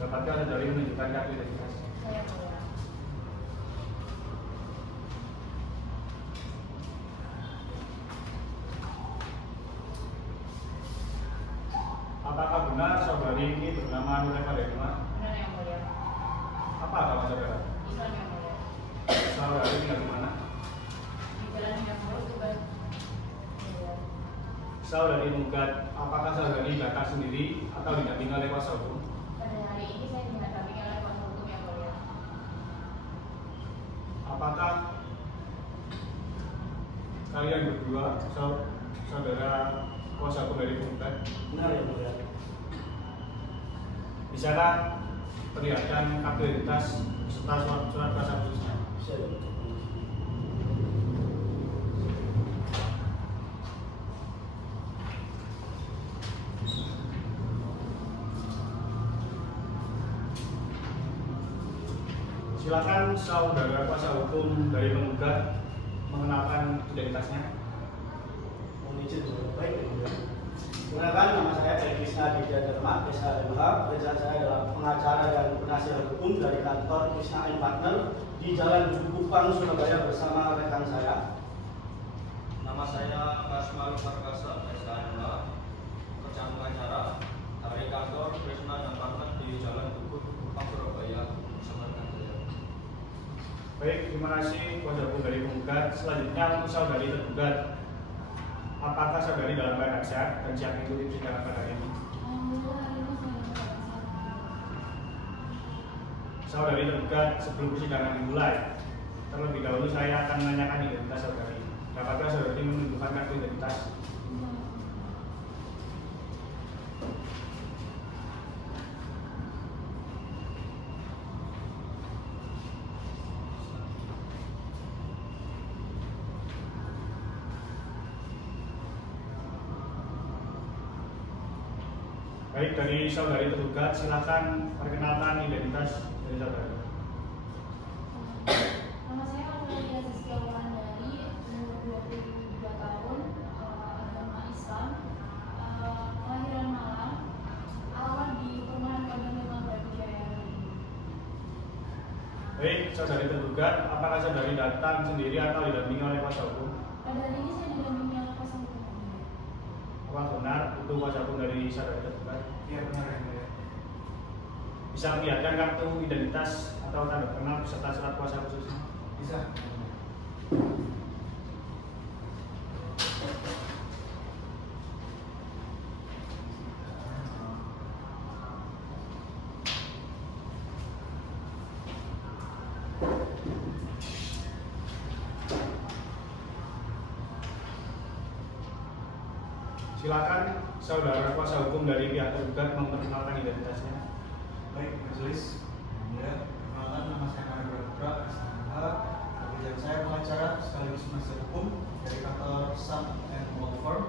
Dapatkah saudari menunjukkan kartu identitas? Saya mulia. Apakah benar saudari ini bernama Nureva Denima? Benar yang mulia. Apa agama saudara? Islam yang mulia. Saudari tinggal di mana? Di jalan yang mulus Tuban. Iya. Saudari Mugat, apakah saudari datang sendiri atau didampingi oleh kuasa hukum? Pada hari ini saya didampingi oleh kuasa hukum yang mulia. Apakah kalian berdua saudara kuasa hukum dari Mugat? Benar ya mulia. Bisakah perlihatkan kartu identitas serta surat kuasa khususnya? Bisa ya. Silakan saudara kuasa hukum dari penggugat mengenalkan identitasnya. Mohon izin dulu. Baik ya mulia. Perkenalkan, nama saya Edi Krishna Aditya Dharma, SHMH. Pekerjaan saya adalah pengacara dan penasihat hukum dari kantor Krishna & Partner di Jalan Duku Kupang, Surabaya bersama rekan saya. Nama saya Kasmal Farkasa, SHMH, pekerjaan pengacara dari kantor Krishna dan Partner di Jalan Duku Kupang, Surabaya bersama rekan saya. Baik, terima kasih kuasa hukum dari penggugat. Selanjutnya untuk saudari tergugat, apakah saudari dalam keadaan sehat dan siap mengikuti persidangan pada hari ini? Alhamdulillah hari ini saya dapat sehat. Saudari tergugat, sebelum persidangan dimulai, terlebih dahulu saya akan menanyakan identitas saudari. Dapatkah saudari menunjukkan kartu identitas? Baik, dari saudari tergugat, silakan perkenalkan identitas dari saudari. Nama saya Aurelia Zizkia Wulandari, umur 22 tahun, agama Islam, kelahiran Malang, alamat di Perumahan Kodam 5 Brawijaya. Baik, saudari tergugat, apakah saudari datang sendiri atau didampingi oleh kuasa hukum? Pada hari ini saya didampingi oleh kuasa hukum. Apakah benar itu kuasa hukum dari saudari tergugat? Iya benar ya mulia. Bisa melihatkan kartu identitas atau tanda kenal beserta surat kuasa khususnya? Bisa. Silakan saudara kuasa hukum dari pihak tergugat memperkenalkan identitasnya. Baik, majelis. Ya, perkenalkan nama saya Mahendra Putra, SHMH. Pekerjaan saya pengacara sekaligus penasihat hukum dari kantor Sun & Law Firm.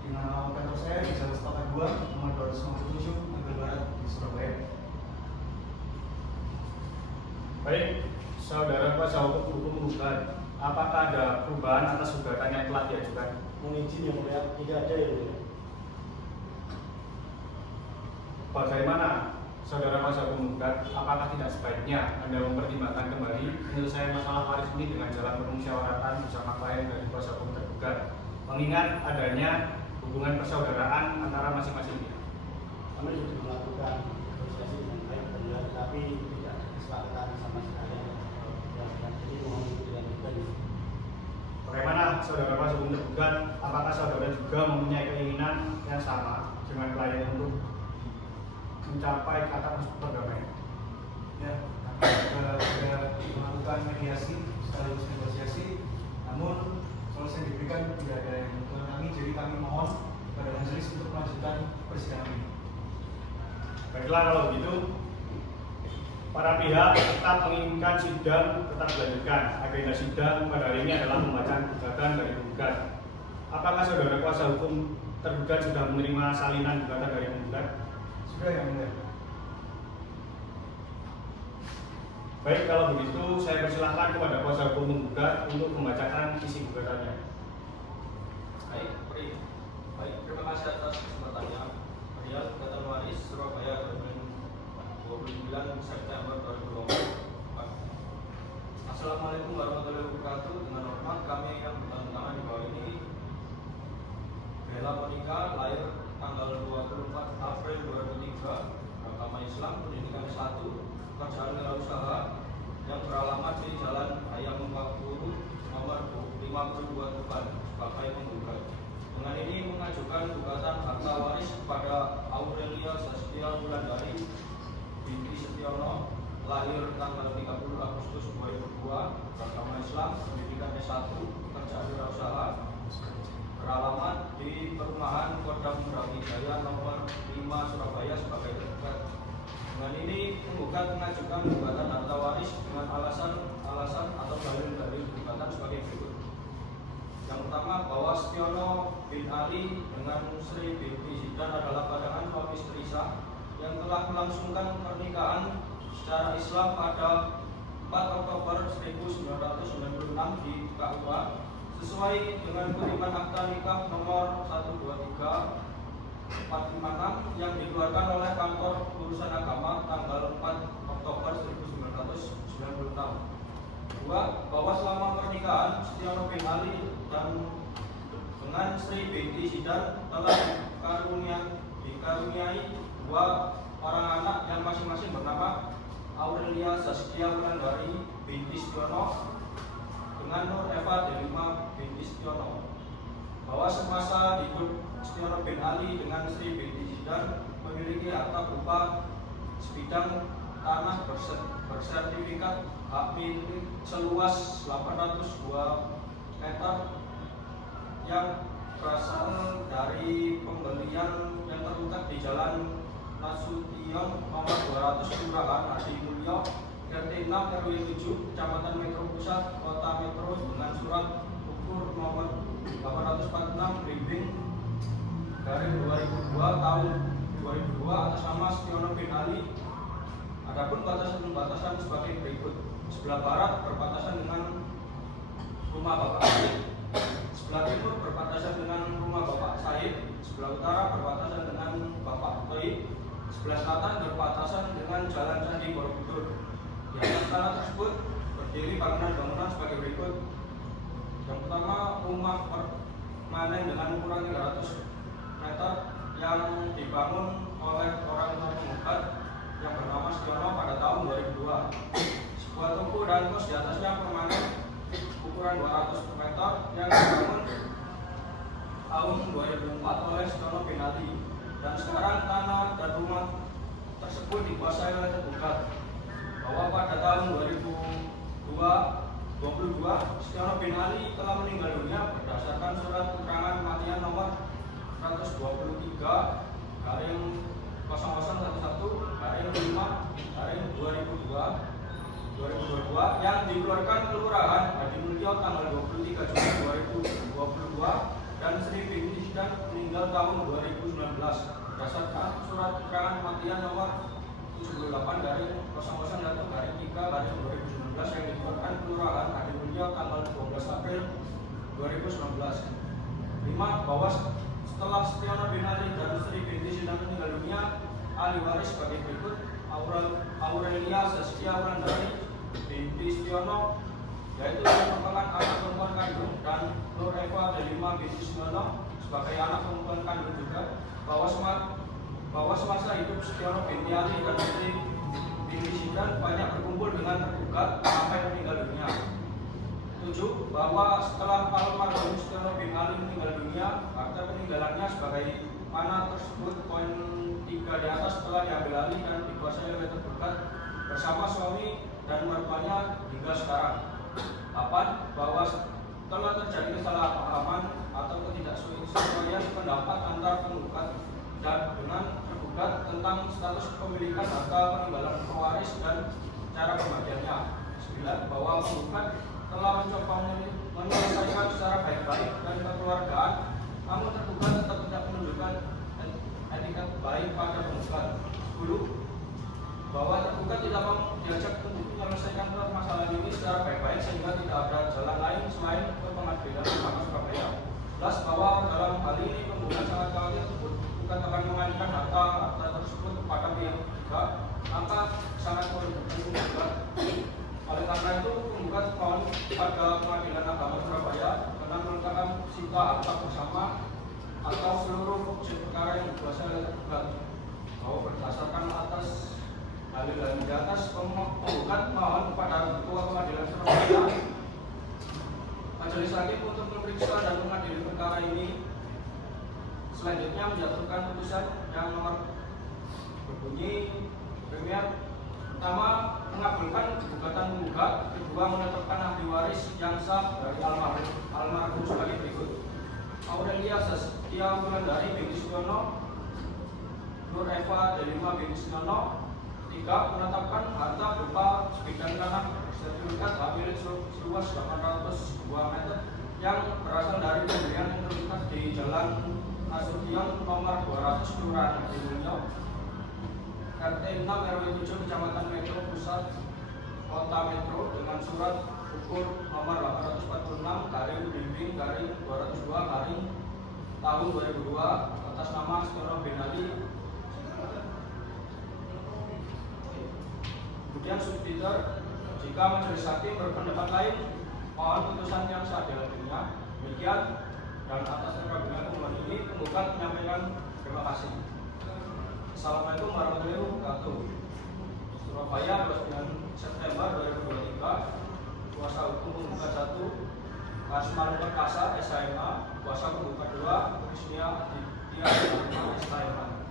Di mana kantor saya di Jalan Setapak 2, nomor 257, Tegal Barat di Surabaya. Baik, saudara kuasa hukum penggugat, apakah ada perubahan atas gugatan yang telah diajukan? Mohon izin ya mulia. Tidak ada ya mulia. Bagaimana saudara kuasa hukum penggugat, apakah tidak sebaiknya Anda mempertimbangkan kembali penyelesaian masalah waris ini dengan jalan permusyawaratan bersama klien dari kuasa hukum tergugat, mengingat adanya hubungan persaudaraan antara masing-masing pihak? Kami sudah melakukan negosiasi dengan baik benar, tapi tidak ada kesepakatan sama sekali. Jadi mohon dilanjutkan. Bagaimana saudara kuasa hukum tergugat, apakah saudara juga mempunyai keinginan yang sama dengan klien untuk mencapai kata perdamaian? Ya, kami sudah melakukan mediasi sekaligus negosiasi. Namun solusi yang diberikan tidak ada yang menguntungkan kami, jadi kami mohon kepada majelis untuk melanjutkan persidangan ini. Baiklah, kalau begitu para pihak tetap menginginkan sidang tetap dilanjutkan. Agenda sidang pada hari ini adalah pembacaan gugatan dari penggugat. Apakah saudara kuasa hukum tergugat sudah menerima salinan gugatan dari penggugat? Sudah yang mulia. Baik, kalau begitu saya persilahkan kepada kuasa hukum penggugat untuk membacakan isi gugatannya. Baik, terima kasih atas kesempatannya. Perihal gugatan waris Surabaya 2022 September 2024. Assalamualaikum warahmatullahi wabarakatuh. Dengan hormat kami yang bertangan di bawah ini, Bella Monica, lahir tanggal 24 April 2003, agama Islam, pendidikan S1, pekerjaan wirausaha yang beralamat di Jalan Hayam Mengkaburu nomor 52 Tuban sebagai penggugat. Dengan ini mengajukan gugatan harta waris kepada Aurelia Saskia Wulandari binti Setiono, lahir tanggal 30 Agustus 2002, beragama Islam, pendidikan S1, pekerjaan wirausaha, beralamat di Perumahan Kodam Brawijaya nomor 5 Surabaya sebagai tergugat. Dengan ini penggugat mengajukan gugatan harta waris dengan alasan atau dalil dari gugatan sebagai berikut. Yang pertama, bahwa Setiono bin Ali dengan Sri binti Zidan adalah pasangan suami istri sah yang telah melangsungkan pernikahan secara Islam pada 4 Oktober 1996 di KUA sesuai dengan kutipan akta nikah nomor 123456 yang dikeluarkan oleh Kantor Urusan Agama tanggal 4 Oktober 1996. Dua, bahwa selama pernikahan Setiono bin Ali dan dengan Sri binti Zidan telah dikaruniai dua orang anak yang masing-masing bernama Aurelia Saskia Wulandari binti Setiono dengan Nur Eva Delima binti Setiono. Bahwa semasa hidup Setiono bin Ali dengan Sri binti Zidan memiliki harta berupa sebidang tanah bersertifikat hak milik seluas 802 meter yang berasal dari pembelian yang terletak di Jalan Nasution nomor 200 Kelurahan Adi Mulyo RT 6 RW 7 Kecamatan Metro Pusat Kota Metro dengan surat ukur nomor 846 Blimbing dari 2002 tahun 2002 atas nama Setiono bin Ali. Adapun batasan sebagai berikut: sebelah barat berbatasan dengan rumah Bapak Said, sebelah timur berbatasan dengan rumah Bapak Said, sebelah utara berbatasan dengan Bapak Toib, sebelah selatan berbatasan dengan Jalan Candi Borobudur. Di atas tanah tersebut berdiri bangunan-bangunan sebagai berikut. Yang pertama, rumah permanen dengan ukuran 300 meter yang dibangun oleh orang tua penggugat yang bernama Setiono pada tahun 2002. Sebuah toko dan kos di atasnya permanen ukuran 200 meter yang dibangun tahun 2004 oleh Setiono bin Ali. Dan sekarang tanah dan rumah tersebut dikuasai oleh tergugat. Bahwa pada tahun 2022 Setiono bin Ali telah meninggal dunia berdasarkan surat keterangan kematian nomor 123 garing 0011-5-2022 yang dikeluarkan Kelurahan Adi Mulyo tanggal 23 Juni 2022 dan Sri binti Zidan meninggal tahun 2019 berdasarkan surat keterangan kematian nomor 78-00-1-3-2019 yang dikeluarkan Kelurahan Adi Mulyo tanggal 12 April 2019. 5. Bahwa setelah Setiono bin Ali dan Sri binti Zidan meninggal dunia, ahli waris sebagai berikut: Aurelia Saskia Wulandari binti Setiono, yaitu yang merupakan anak perempuan kandung, dan Nur Eva Delima binti Setiono sebagai anak perempuan kandung juga. Bahwa semasa hidup Setiono binti Ali dan Sri binti Zidan banyak berkumpul dengan tergugat sampai meninggal dunia. 7. Bahwa setelah almarhum Setiono bin Ali meninggal dunia, harta peninggalannya sebagai mana tersebut poin 3 di atas telah diambil alih dan dikuasai oleh tergugat bersama suami dan mertuanya hingga sekarang. 8. Bahwa telah terjadi kesalahpahaman atau ketidaksesuaian pendapat antar penggugat dan dengan tergugat tentang status kepemilikan harta peninggalan pewaris dan cara pembagiannya. 9. Bahwa penggugat telah mencoba menyelesaikan secara baik-baik dan kekeluargaan, namun tergugat tetap tidak menunjukkan etikat baik pada penggugat. 10. Bahwa tergugat tidak mau diajak untuk menyelesaikan permasalahan ini secara baik-baik sehingga tidak ada jalan lain selain ke pengadilan agama Surabaya. 11. Bahwa dalam hal ini penggugat sangat khawatir tergugat akan mengalihkan harta tersebut kepada pihak ketiga, maka sangat merugikan penggugat. Oleh karena itu, penggugat mohon kepada Pengadilan Agama Surabaya dengan melengkapkan sita akta bersama atau seluruh objek perkara yang dikuasai oleh tergugat bahwa berdasarkan atas dalil-dalil di atas, penggugat mohon kepada Ketua Pengadilan Surabaya Majelis Hakim untuk memeriksa dan mengadili perkara ini. Selanjutnya menjatuhkan putusan yang nomor berbunyi premier. Pertama, mengabulkan gugatan penggugat. Kedua, menetapkan ahli waris yang sah dari almarhum sebagai berikut: Aurelia Sastia Wulandari binti Sugiono, Nur Eva Delima binti Sugiono. Tiga, menetapkan harta berupa sebidang tanah sertifikat hak milik seluas 802 meter yang berasal dari pembelian yang terletak di Jalan Nasution nomor 200 Kelurahan Mulyo, RT 6 RW 7 Kecamatan Metro Pusat Kota Metro dengan surat ukur nomor 846 bimbing 202 tahun 2002 atas nama Astoro bin Ali. Kemudian subtiter, jika majelis hakim berpendapat lain, mohon putusan yang seadil-adilnya. Demikian, dan atas terkabulnya permohonan ini, penggugat menyampaikan terima kasih. Assalamualaikum warahmatullahi wabarakatuh. Surabaya, 29 September 2023. Kuasa hukum penggugat 1, Kasmaul Perkasa, SHMA. Kuasa penggugat 2, Krisnia Aditya, SHMA.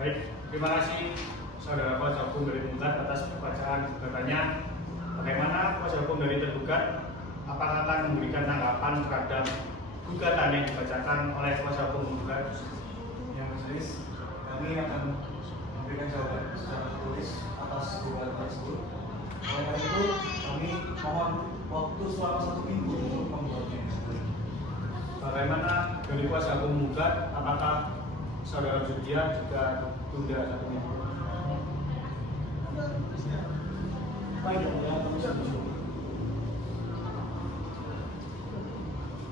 Baik, terima kasih saudara kuasa hukum dari penggugat atas pembacaan gugatannya. Bagaimana kuasa hukum dari tergugat? Apakah akan memberikan tanggapan terhadap gugatan yang dibacakan oleh kuasa hukum penggugat? Yang majelis, kami akan memberikan jawaban secara tertulis atas gugatan tersebut. Oleh karena itu, kami mohon waktu selama 1 minggu untuk membuatnya. Bagaimana dari kuasa hukum penggugat? Apakah saudara bersedia juga tunda 1 minggu? Baik, yang mulia, kami setuju.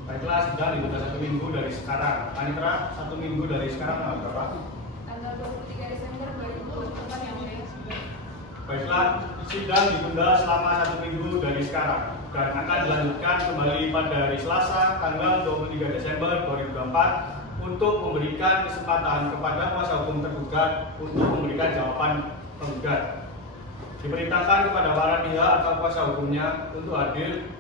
Baiklah, sudah ditunda 1 minggu dari sekarang. Panitra, 1 minggu dari sekarang tanggal berapa? Tanggal 23 Desember 2024 yang mulia. Baiklah, sidang ditunda selama 1 minggu dari sekarang dan akan dilanjutkan kembali pada hari Selasa tanggal 23 Desember 2024 untuk memberikan kesempatan kepada kuasa hukum tergugat untuk memberikan jawaban penggugat. Diperintahkan kepada para pihak atau kuasa hukumnya untuk hadir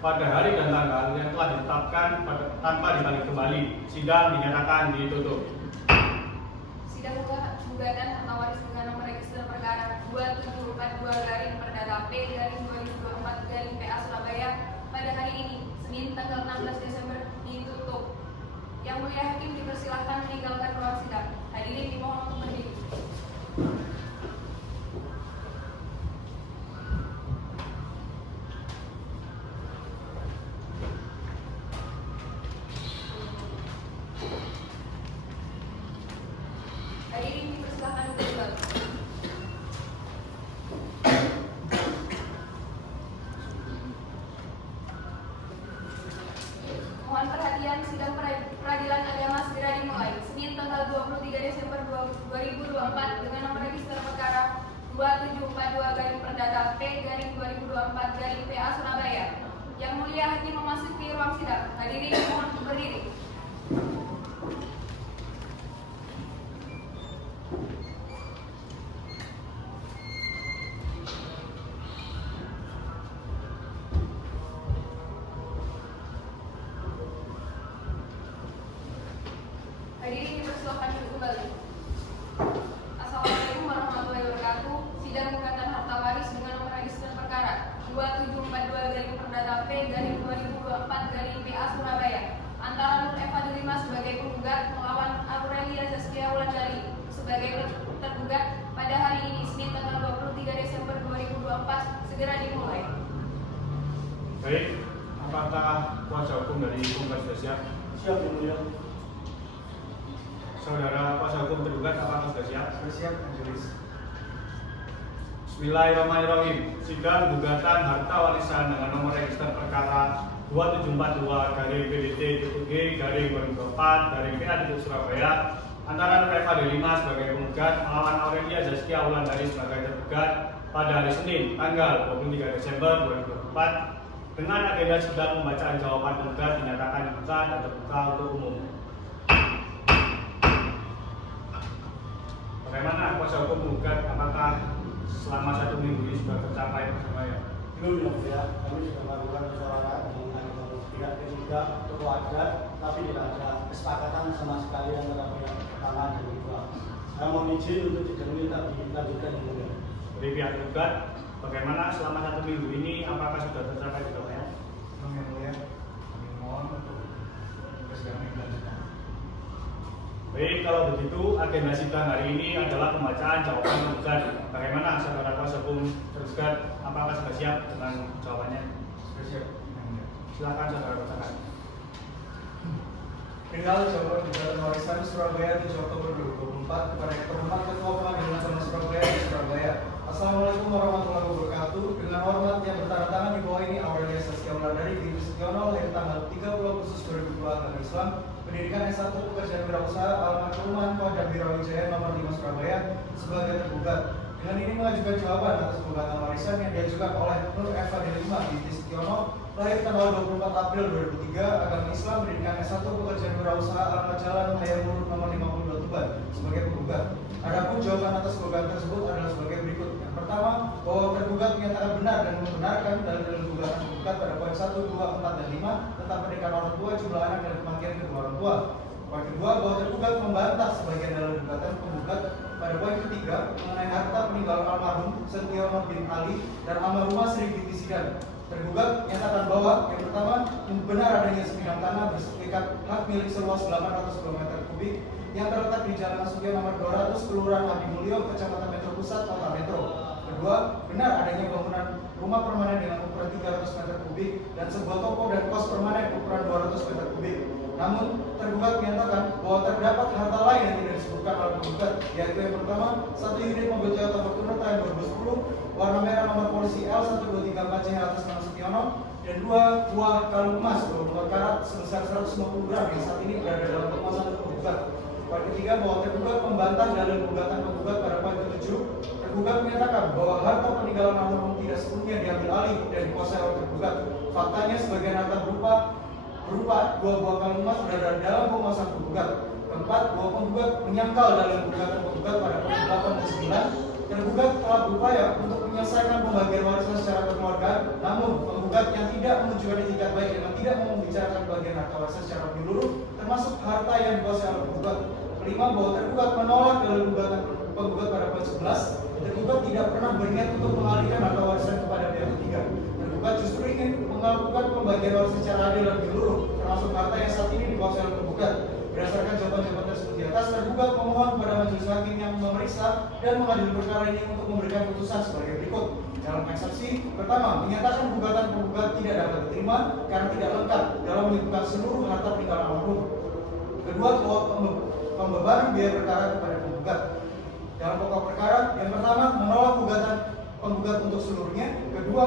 pada hari dan tanggal yang telah ditetapkan tanpa dipanggil kembali. Sidang dinyatakan ditutup. Sidang gugatan harta waris dengan nomor register perkara 2742-PDAP-2024-PA Surabaya pada hari ini, Senin tanggal 16 Desember ditutup. Yang mulia hakim dipersilahkan meninggalkan ruang sidang. Hadirin dimohon untuk berdiri. Hadirin dipersilahkan untuk kembali. Mohon perhatian, sidang peradilan agama segera dimulai. Senin tanggal 23 Desember 2024 dengan nomor register perkara 2742-Perdata-P-2024-PA Surabaya. Yang mulia hakim memasuki ruang sidang. Hadirin mohon untuk berdiri. Hadirin dipersilakan duduk kembali. Assalamualaikum warahmatullahi wabarakatuh. Sidang gugatan harta waris dengan nomor register perkara 2742-Perdata-P-2024-PA Surabaya antara Nur Eva Delima sebagai penggugat melawan Aurelia Saskia Wulandari sebagai tergugat pada hari ini, Senin tanggal 23 Desember 2024 segera dimulai. Baik, apakah kuasa hukum dari penggugat sudah siap? Siap, yang mulia. Saudara kuasa hukum tergugat apakah sudah siap? Bersiap majelis. Bismillahirrahmanirrahim. Sidang gugatan harta warisan dengan nomor register perkara 2742-PDT-G-2024-PA Surabaya antara Reva Delima sebagai penggugat melawan Aurelia Zaskia Wulandari sebagai tergugat pada hari Senin, tanggal 23 Desember 2024 dengan agenda sidang pembacaan jawaban penggugat dinyatakan dibuka dan terbuka untuk umum. Bagaimana kuasa hukum penggugat? Apakah selama 1 minggu ini sudah tercapai persebaya? Belum yang mulia, kami sudah melakukan musyawarah dengan pihak ketiga tokoh adat, tapi tidak ada kesepakatan sama sekali antara pihak pertama dan kedua. Saya mohon izin untuk sidang ini tak dilanjutkan yang mulia. Dari pihak tergugat, bagaimana selama 1 minggu ini? Apakah sudah tercapai persebaya? Yang mulia, kami mohon untuk persidangan dilanjutkan. Baik, kalau begitu agenda sidang hari ini adalah pembacaan jawaban penggugat. Bagaimana saudara kuasa hukum tergugat? Apakah sudah siap dengan jawabannya? Sudah siap, yang mulia. Silakan saudara bacakan. Perihal jawaban gugatan warisan Surabaya 7 Oktober 2024 kepada yang terhormat Ketua Pengadilan Agama Surabaya di Surabaya. Assalamualaikum warahmatullahi wabarakatuh. Dengan hormat yang bertanda tangan di bawah ini Aurelia Zaskia Wulandari binti Sutiono lahir tanggal 30 Agustus 2002 agama Islam, pendidikan S1 pekerjaan wirausaha, alamat perumahan Kodam Birawijaya nomor 5 Surabaya sebagai tergugat. Dengan ini mengajukan jawaban atas gugatan warisan yang diajukan oleh Nur Eva Delima binti Sutiono lahir tanggal 24 April 2003 agama Islam, pendidikan S1 pekerjaan wirausaha, alamat Jalan Hayamuruk nomor 52 Tuban sebagai penggugat. Adapun jawaban atas gugatan tersebut adalah sebagai berikut. Yang pertama, bahwa tergugat menyatakan benar dan membenarkan dalil-dalil gugatan penggugat pada poin 1, 2, 4, dan 5 tentang pernikahan orang tua, jumlah anak, dan kematian kedua orang tua. Poin kedua, bahwa tergugat membantah sebagian dalil gugatan penggugat pada poin ketiga mengenai harta peninggalan almarhum Setiono bin Ali dan almarhumah Sri binti Sidan. Tergugat menyatakan bahwa yang pertama, benar adanya sebidang tanah bersertifikat hak milik seluas 800 km kubik yang terletak di Jalan Nasution nomor 200, Kelurahan Adi Mulyo, Kecamatan Metro Pusat, Kota Metro. Kedua, benar adanya bangunan rumah permanen dengan ukuran 300 meter kubik dan sebuah toko dan kos permanen ukuran 200 meter kubik. Namun, tergugat menyatakan bahwa terdapat harta lain yang tidak disebutkan oleh penggugat, yaitu yang pertama, 1 unit mobil Toyota Fortuner tahun 2010 warna merah nomor polisi L1234CH atas nama Sutiono, dan 2 buah kalung emas 24 karat sebesar 150 gram yang saat ini berada dalam penguasaan penggugat. Poin ketiga, bahwa tergugat membantah dalil gugatan penggugat pada poin ke-7. Tergugat menyatakan bahwa harta peninggalan almarhum tidak sepenuhnya diambil alih dan dikuasai oleh tergugat. Faktanya sebagian harta berupa 2 buah kalung emas berada dalam penguasaan penggugat. Keempat, bahwa penggugat menyangkal dalil gugatan penggugat pada poin 8 dan 9. Tergugat telah berupaya untuk menyelesaikan pembagian warisan secara kekeluargaan, namun penggugat yang tidak menunjukkan itikat baik dengan tidak mau membicarakan bagian harta warisan secara menyeluruh, termasuk harta yang dikuasai oleh penggugat. Kelima, bahwa tergugat menolak dalil gugatan penggugat pada poin 11. Tergugat tidak pernah berniat untuk mengalihkan harta warisan kepada pihak ketiga. Tergugat justru ingin melakukan pembagian warisan secara adil dan menyeluruh, termasuk harta yang saat ini dikuasai oleh penggugat. Berdasarkan jawaban-jawaban tersebut di atas, tergugat memohon kepada majelis hakim yang memeriksa dan mengadili perkara ini untuk memberikan putusan sebagai berikut. Dalam eksepsi, pertama, menyatakan gugatan penggugat tidak dapat diterima karena tidak lengkap dalam menyebutkan seluruh harta peninggalan almarhum. Kedua, bahwa pembebanan biaya perkara kepada penggugat. Dalam pokok perkara, yang pertama, menolak gugatan penggugat untuk seluruhnya. Kedua,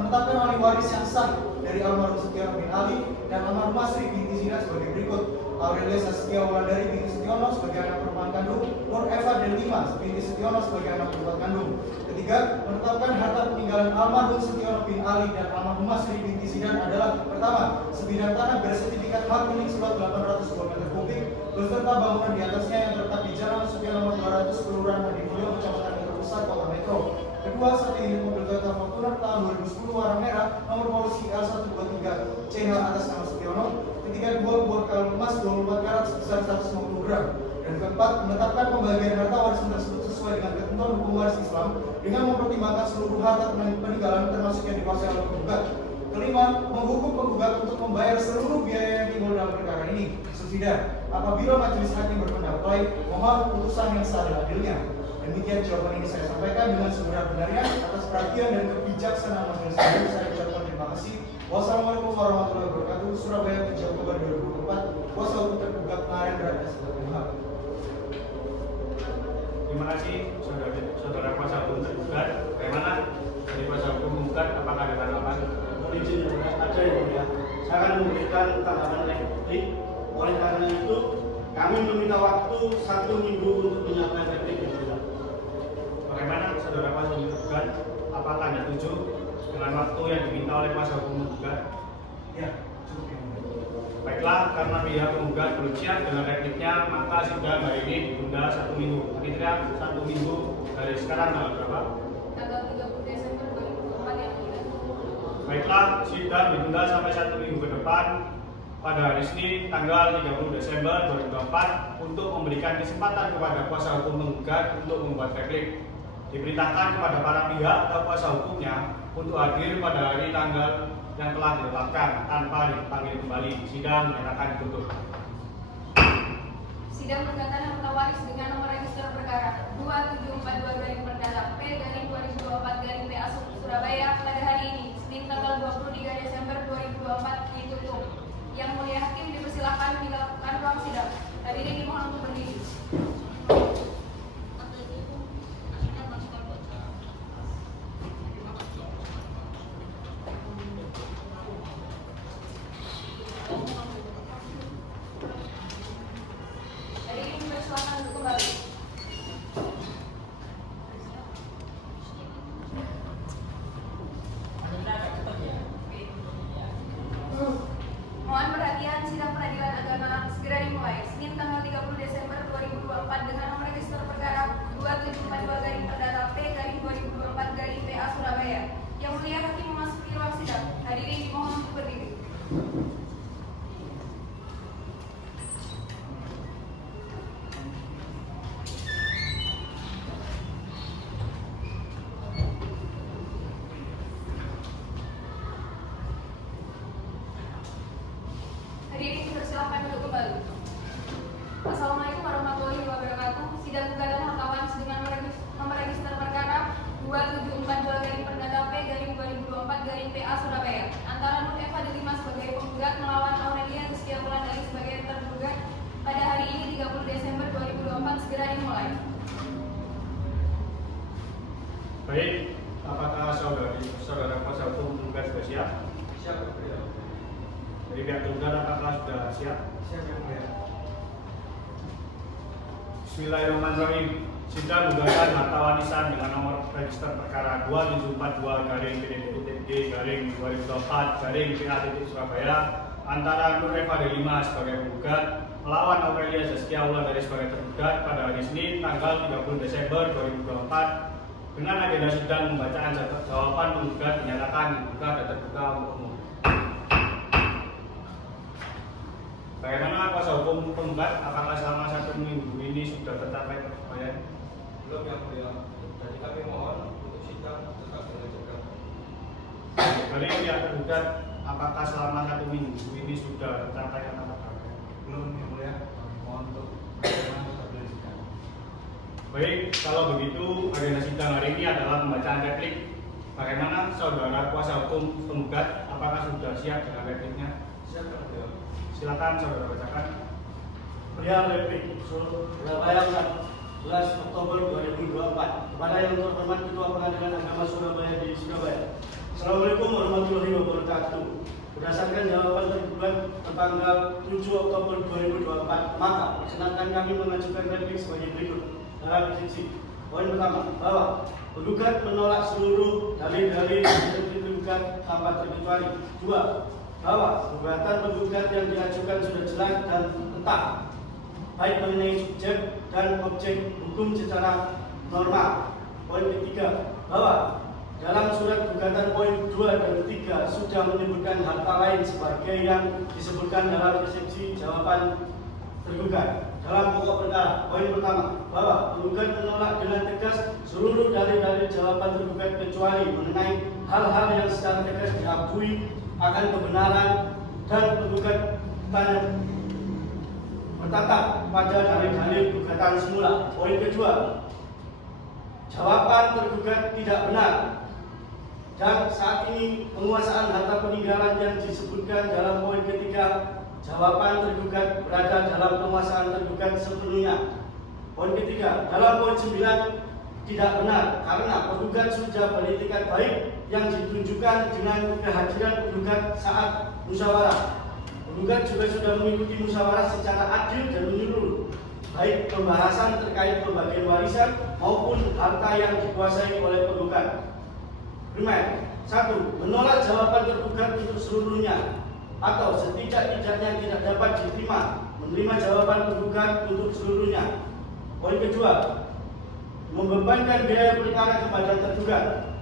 menetapkan ahli waris yang sah dari almarhum Setiono bin Ali dan almarhumah Sri binti Sidan sebagai berikut. Aurelia Zaskia Wulandari binti Sutiono sebagai anak perempuan kandung, Nur Eva Delima binti Sutiono sebagai anak perempuan kandung. Ketiga, menetapkan harta peninggalan almarhum Setiono bin Ali dan almarhumah Sri binti Sidan adalah pertama, sebidang tanah bersertifikat hak milik seluas 802 meter kubik beserta bangunan di atasnya yang terletak di Jalan Nasution nomor 200, Kelurahan Adi Mulyo, Kecamatan Metro Pusat, Kota Metro. Kedua, 1 unit mobil Toyota Fortuner tahun 2010 warna merah nomor polisi L123CH atas nama Sutiono. Ketiga, 2 buah kalung emas 24 karat sebesar 150 gram. Dan keempat, menetapkan pembagian harta warisan tersebut sesuai dengan ketentuan hukum waris Islam dengan mempertimbangkan seluruh harta peninggalan termasuk yang dikuasai oleh penggugat. Kelima, menghukum penggugat untuk membayar seluruh biaya yang timbul dalam perkara ini. Subsidi, apabila majelis hakim berpendapat lain, mohon putusan yang seadil-adilnya. Demikian jawaban ini saya sampaikan dengan sebenar-benarnya atas perhatian dan kebijaksanaan majelis hakim. Saya ucapkan terima kasih. Wassalamualaikum warahmatullahi wabarakatuh. Surabaya 7 Oktober 2024. Kuasa hukum tergugat Narendra S. Ilham. Terima kasih saudara kuasa hukum tergugat. Bagaimana dari kuasa hukum tergugat? Apakah ada tanggapan? Izin yang ada yang mulia. Saya akan memberikan tanggapan yang publik. Oleh karena itu, kami meminta waktu waktu 1 minggu untuk menyiapkan replik yang benar. Bagaimana saudara kuasa hukum tergugat? Apakah Anda setuju dengan waktu yang diminta oleh kuasa hukum tergugat? Ya, cukup yang mulia. Baiklah, karena pihak penggugat belum siap dengan repliknya, maka sidang hari ini ditunda 1 minggu. Panitia 1 minggu dari sekarang tanggal berapa? Tanggal 30 Desember 2024 yang mulia. Baiklah, sidang ditunda sampai 1 minggu ke depan pada hari Senin tanggal 30 Desember 2024 untuk memberikan kesempatan kepada kuasa hukum penggugat untuk membuat replik. Diperintahkan kepada para pihak atau kuasa hukumnya untuk hadir pada hari tanggal yang telah ditetapkan tanpa dipanggil kembali. Sidang menyatakan ditutup. Sidang pegatan harta waris dengan nomor register perkara 2742 garing perdana P garing 2024 garing PA Surabaya pada hari ini Senin tanggal 23 Desember 2024 ditutup. Yang mulia hakim dipersilakan dilakukan ruang sidang. Hadirin dimohon untuk berdiri. Hadirin dipersilakan untuk kembali. Mohon perhatian, sidang peradilan agama segera dimulai. Senin tanggal 30 Desember 2024 dengan nomor register perkara 2742 garing perdata P garing 2024 garing PA Surabaya. Yang mulia hakim memasuki ruang sidang. Hadirin dimohon untuk berdiri. Hadirin dipersilakan untuk kembali. Assalamualaikum warahmatullahi wabarakatuh. Sidang gugatan harta waris dengan nomor register perkara 2742 garing perdata P garing 2024 garing PA Surabaya antara Nur Eva Delima sebagai penggugat melawan Aurelia Rizkia Wulandari sebagai tergugat pada hari ini 30 Desember 2024 segera dimulai. Baik, apakah saudara kuasa hukum penggugat sudah siap? Siap, beliau. Dari pihak tergugat apakah sudah siap? Siap yang mulia. Bismillahirrahmanirrahim. Sidang gugatan harta warisan dengan nomor register perkara 2742 garing PDD garing 2024 garing PA Surabaya antara Nur Eva Delima sebagai penggugat melawan Aurelia Rizkia Wulandari sebagai tergugat pada hari Senin tanggal 30 Desember 2024 dengan agenda sidang pembacaan jawaban penggugat dinyatakan dibuka dan terbuka untuk umum. Bagaimana kuasa hukum penggugat? Apakah selama 1 minggu ini sudah tercapai persesuaian? Belum yang mulia. Jadi kami mohon untuk sidang tetap dilanjutkan. Dari pihak tergugat, apakah selama 1 minggu ini sudah tercapai atau tercapai? Belum yang mulia. Kami mohon untuk persidangan tetap dilanjutkan. Baik, kalau begitu agenda sidang hari ini adalah pembacaan replik. Bagaimana saudara kuasa hukum penggugat? Apakah sudah siap dengan repliknya? Siap, beliau. Silakan saudara bacakan. Perihal replik Surabaya 11 Oktober 2024 kepada yang terhormat Ketua Pengadilan Agama Surabaya di Surabaya. Assalamualaikum warahmatullahi wabarakatuh. Berdasarkan jawaban tergugat tertanggal 7 Oktober 2024, maka perkenankan kami mengajukan replik sebagai berikut dalam eksepsi. Poin pertama, bahwa penggugat menolak seluruh dalil-dalil yang digugat tanpa terkecuali. 2. Bahwa gugatan penggugat yang diajukan sudah jelas dan mentah, baik mengenai subjek dan objek hukum secara normal. Poin ketiga, bahwa dalam surat gugatan poin 2 dan 3 sudah menyebutkan harta lain sebagai yang disebutkan dalam eksepsi jawaban tergugat. Dalam pokok perkara, poin pertama, bahwa penggugat menolak dengan tegas seluruh dalil-dalil jawaban tergugat kecuali mengenai hal-hal yang secara tegas diakui akan kebenaran dan penggugat bertatap pada dalil-dalil gugatan semula. Poin kedua, jawaban tergugat tidak benar dan saat ini penguasaan harta peninggalan yang disebutkan dalam poin ketiga jawaban tergugat berada dalam penguasaan tergugat sepenuhnya. Poin ketiga, dalam poin 9 tidak benar karena penggugat sudah beritikat baik yang ditunjukkan dengan kehadiran penggugat saat musyawarah. Penggugat juga sudah mengikuti musyawarah secara adil dan menyeluruh, baik pembahasan terkait pembagian warisan maupun harta yang dikuasai oleh penggugat. Primer, 1. Menolak jawaban tergugat untuk seluruhnya atau setidak-tidaknya tidak dapat diterima menerima jawaban penggugat untuk seluruhnya. Poin kedua, membebankan biaya perkara kepada tergugat.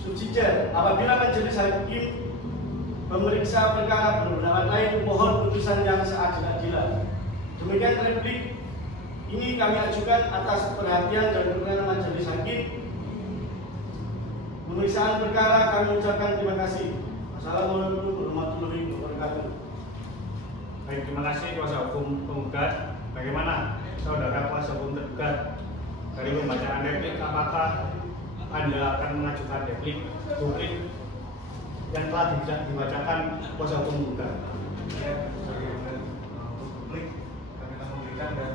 Subsidiar, apabila majelis hakim pemeriksa perkara berpendapat lain, mohon putusan yang seadil-adilnya. Demikian replik ini kami ajukan atas perhatian dan perkenan majelis hakim. Pemeriksaan perkara kami ucapkan terima kasih. Assalamualaikum warahmatullahi wabarakatuh. Baik, terima kasih kuasa hukum penggugat. Bagaimana saudara kuasa hukum tergugat? Dari pembacaan replik, apakah Anda akan mengajukan replik publik yang telah dibacakan kuasa hukum penggugat? Sebagai publik kami akan memberikan dan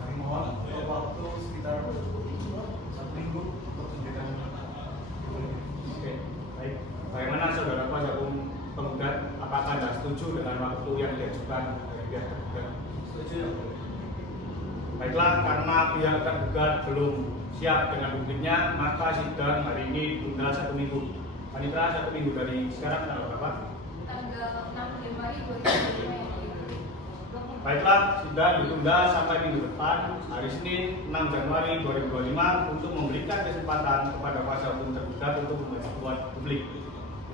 kami mohon untuk waktu sekitar 1 minggu untuk memberikan. Oke, baik. Bagaimana saudara kuasa hukum penggugat? Apakah Anda setuju dengan waktu yang diajukan dari pihak tergugat? Setuju. Baiklah, karena pihak tergugat belum siap dengan buktinya, maka sidang hari ini ditunda 1 minggu. Panitera 1 minggu dari sekarang tanggal berapa? Tanggal 6 Januari 2025. Baiklah, sidang ditunda sampai minggu depan, hari Senin 6 Januari 2025 untuk memberikan kesempatan kepada kuasa hukum tergugat untuk membuat publik.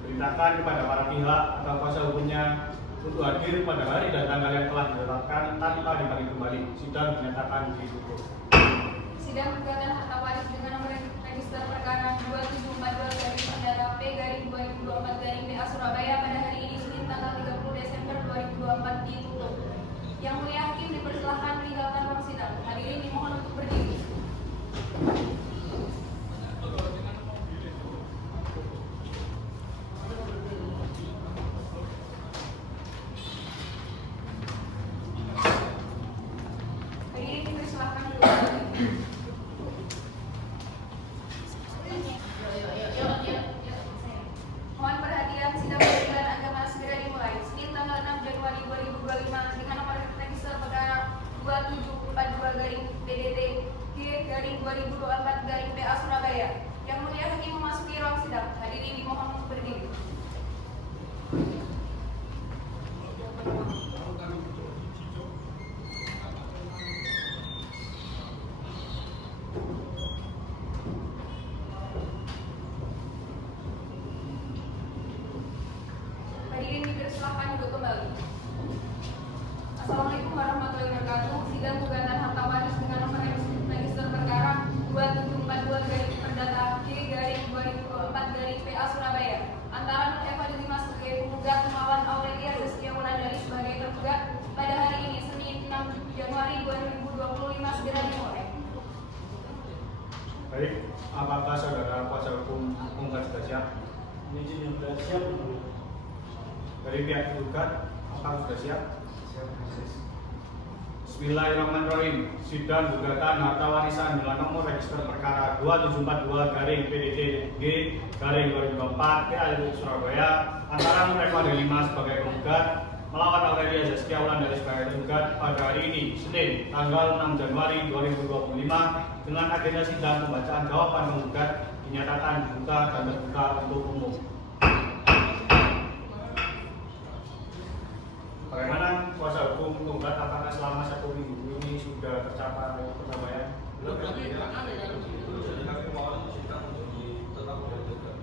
Diperintahkan kepada para pihak atau kuasa hukumnya untuk hadir pada hari dan tanggal yang telah ditetapkan tanpa dipanggil kembali. Sidang dinyatakan ditutup. Sidang gugatan harta waris dengan nomor register perkara 2742-Perdata P-2024-PA Surabaya pada hari ini Senin tanggal 30 Desember 2024 ditutup. Yang mulia hakim dipersilahkan meninggalkan ruang sidang. Hadirin dimohon untuk berdiri. Hadirin dipersilahkan duduk kembali. Mohon perhatian, sidang pengadilan agama segera dimulai. Senin tanggal 6 Januari 2025 dengan nomor register perkara 2742-PDT-G-2024-PA Surabaya. Yang mulia hakim memasuki ruang sidang. Hadirin dimohon untuk berdiri. Hadirin dipersilahkan duduk kembali. Assalamualaikum warahmatullahi wabarakatuh. Sidang gugatan harta waris dengan nomor register perkara 2742-Perdata G-2024-PA Surabaya antara Nur Eva Delima sebagai penggugat melawan Aurelia Zaskia Wulandari sebagai tergugat pada hari ini Senin 6 Januari 2025 segera dimulai. Baik, apakah saudara kuasa hukum penggugat sudah siap? Izin yang sudah siap. Dari pihak tergugat, apakah sudah siap? Siap, Mrs. Bismillahirrahmanirrahim. Sidang gugatan harta warisan dengan nomor register perkara 2742-PDT-G-2024 Surabaya antara Nur Eva Delima sebagai penggugat melawan Aurelia Zaskia Wulandari sebagai tergugat pada hari ini Senin tanggal 6 Januari 2025 dengan agenda sidang pembacaan jawaban penggugat dinyatakan dibuka dan terbuka untuk umum. Bagaimana kuasa hukum penggugat, apakah selama 1 minggu ini sudah tercapai perdamaian? Belum, jadi kami mohon sidang untuk tetap dilanjutkan.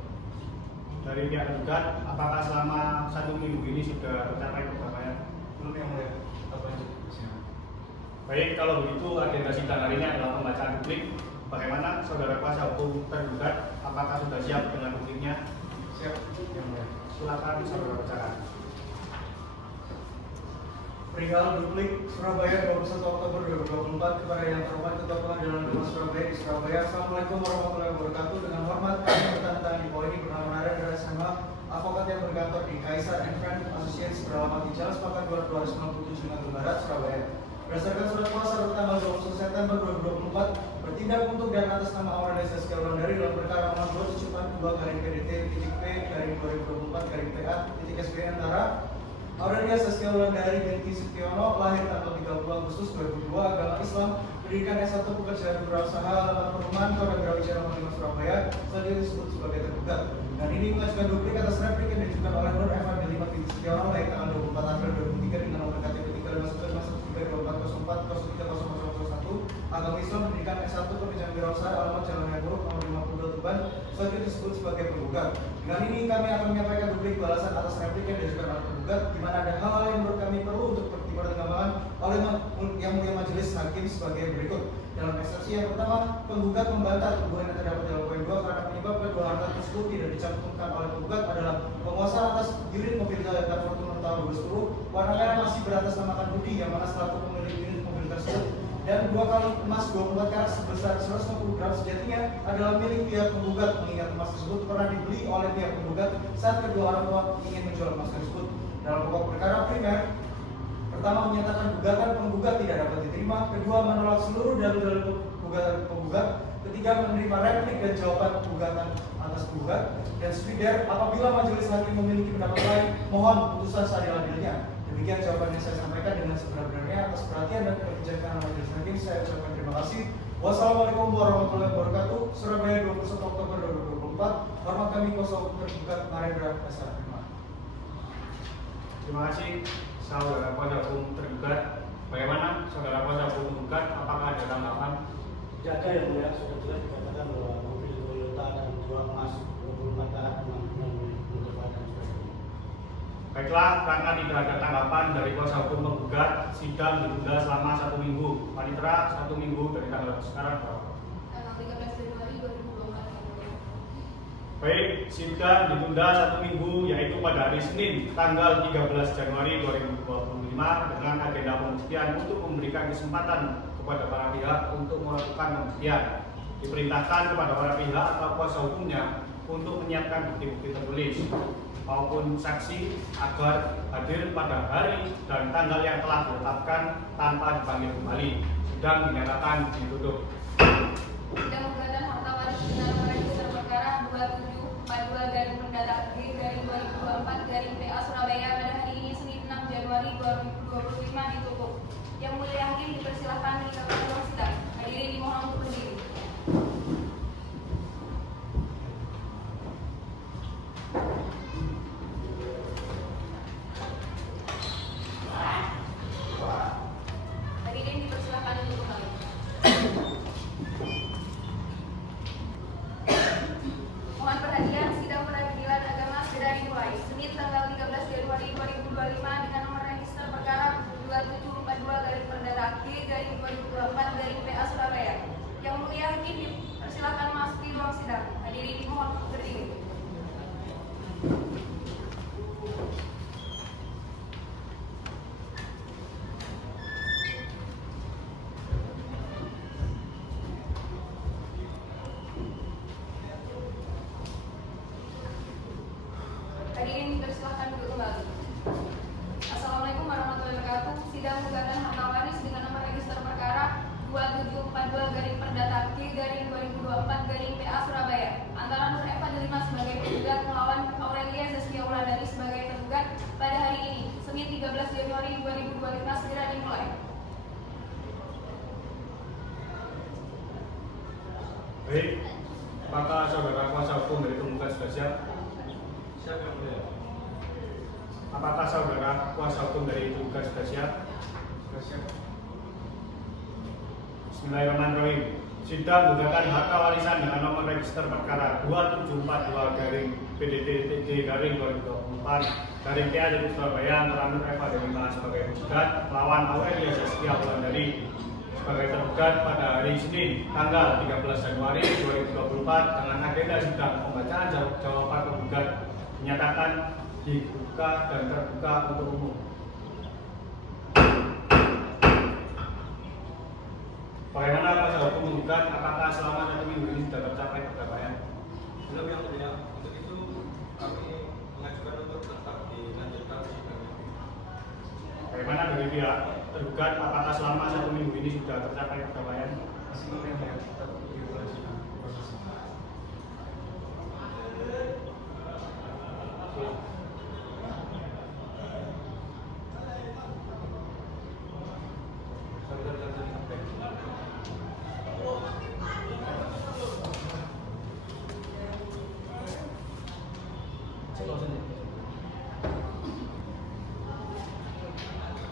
Dari pihak tergugat, apakah selama 1 minggu ini sudah tercapai perdamaian? Belum, yang mulia. Tetap lanjut. Siap. Baik, kalau begitu agenda sidang hari ini adalah pembacaan publik. Bagaimana saudara kuasa hukum tergugat, apakah sudah siap dengan publiknya? Siap, yang mulia. Silakan saudara bacakan. Perihal Duplik Surabaya 21 Oktober 2024 kepada yang terhormat Ketua Pengadilan Negeri Surabaya di Surabaya. Assalamualaikum warahmatullahi wabarakatuh. Dengan hormat kami bertanda di bawah ini bernama Nara dan sama advokat yang berkantor di Kaisar and Friend Associates beralamat di Jalan Sepakat 297 Nganjuk Barat, Surabaya. Berdasarkan surat kuasa tanggal 21 September 2024 bertindak untuk dan atas nama Aurelia Zaskia Wulandari dalam perkara nomor 272/PDT-P/2024/PA-SB antara Aurelia Saskia Wulandari binti Sutiono, lahir tanggal 30 Agustus 2002, agama Islam, pendidikan S1 pekerjaan berusaha, alamat perumahan Kota Brawijaya nomor 5 Surabaya, selanjutnya disebut sebagai tergugat. Dan ini mengajukan duplik atas replik yang diajukan oleh Nur Eva Delima binti Sutiono, lahir tanggal 24 April 2003 dengan nomor KTP 3515324030001, agama Islam, pendidikan S1 pekerjaan berusaha, alamat Jalan Raya Buruk nomor 52 Tuban, selanjutnya disebut sebagai penggugat. Dengan ini kami akan menyampaikan duplik balasan atas replik yang diajukan oleh penggugat, di mana ada hal-hal yang menurut kami perlu untuk dipertimbangkan oleh yang mulia majelis hakim sebagai berikut. Dalam eksepsi yang pertama, penggugat membantah tuduhan yang terdapat dalam poin 2 karena penyebab kedua harta tersebut tidak dicantumkan oleh penggugat adalah penguasaan atas unit mobil Toyota Fortuner tahun 2010 warna merah masih beratasnamakan Budi yang mana selaku pemilik unit mobil tersebut, dan 2 kali emas 24 karat sebesar 150 gram sejatinya adalah milik pihak penggugat, mengingat emas tersebut pernah dibeli oleh pihak penggugat saat kedua orang tua ingin menjual emas tersebut. Dalam pokok perkara primer, pertama menyatakan gugatan penggugat tidak dapat diterima, kedua menolak seluruh dalil-dalil gugatan penggugat, ketiga menerima replik dan jawaban gugatan atas penggugat, dan sepider apabila majelis hakim memiliki pendapat lain, mohon putusan seadil-adilnya. Demikian jawaban yang saya sampaikan dengan sebenar-benarnya. Atas perhatian dan kebijaksanaan majelis hakim, saya ucapkan terima kasih. Wassalamualaikum warahmatullahi wabarakatuh. Surabaya 21 Oktober 2024. Hormat kami kuasa hukum tergugat Narendra Dasar. Terima kasih saudara kuasa hukum tergugat. Bagaimana saudara kuasa hukum tergugat? Apakah ada tanggapan? Tidak ada yang mulia, sudah jelas dikatakan bahwa mobil Toyota dan jual emas 24 karat memang mencoba dan sebagainya. Baiklah, karena tidak ada tanggapan dari kuasa hukum penggugat, sidang ditunda selama 1 minggu. Panitera 1 minggu dari tanggal sekarang berapa? Tanggal 13 Januari 2024. Baik, sidang ditunda 1 minggu yaitu pada hari Senin tanggal 13 Januari 2025 dengan agenda pembuktian untuk memberikan kesempatan kepada para pihak untuk melakukan pembuktian. Diperintahkan kepada para pihak atau kuasa hukumnya untuk menyiapkan bukti-bukti tertulis maupun saksi agar hadir pada hari dan tanggal yang telah ditetapkan tanpa dipanggil kembali. Sidang dinyatakan ditutup. Sidang gugatan harta waris dengan nomor register perkara 2742-G/2024-PA Surabaya pada hari ini Senin 6 Januari 2025 ditutup. Yang mulia hakim dipersilahkan meninggalkan ruang sidang. Hadirin dimohon untuk berdiri. Hadirin dipersilahkan untuk kembali. Mohon perhatian, sidang peradilan agama segera dimulai. Senin tanggal 13 Januari 2025 dengan nomor register perkara 2742-Perdata-G/2024-PA Surabaya. Yang mulia hakim dipersilakan masuk di ruang sidang. Hadirin dimohon untuk berdiri. Hadirin dipersilakan duduk kembali. Assalamualaikum warahmatullahi wabarakatuh. Sidang gugatan harta waris dengan nomor register perkara 2742-Perdata-G/2024-PA Surabaya antara Nur Eva Delima sebagai penggugat melawan Aurelia Saskia Wulandari sebagai tergugat pada hari ini Senin 13 Januari 2025 segera dimulai. Baik, apakah saudara kuasa hukum dari penggugat sudah siap? Siap yang mulia. Apakah saudara kuasa hukum dari penggugat sudah siap? Sudah siap. Bismillahirrahmanirrahim. Sidang gugatan harta warisan dengan nomor register perkara 2742-PDT-G/2024-PA Surabaya antara Nur Eva Delima sebagai penggugat melawan Aurelia Saskia Wulandari sebagai tergugat pada hari Senin tanggal 13 Januari 2024 dengan agenda sidang pembacaan jawaban penggugat dinyatakan dibuka dan terbuka untuk umum. Bagaimana kuasa hukum menggugat? Apakah selama 1 minggu ini sudah tercapai perdamaian? Belum yang mulia. Untuk itu kami mengajukan untuk tetap dilanjutkan sidangnya. Bagaimana dari pihak tergugat? Apakah selama 1 minggu ini sudah tercapai perdamaian? Masih belum yang mulia, tetap diulang sidang prosesnya.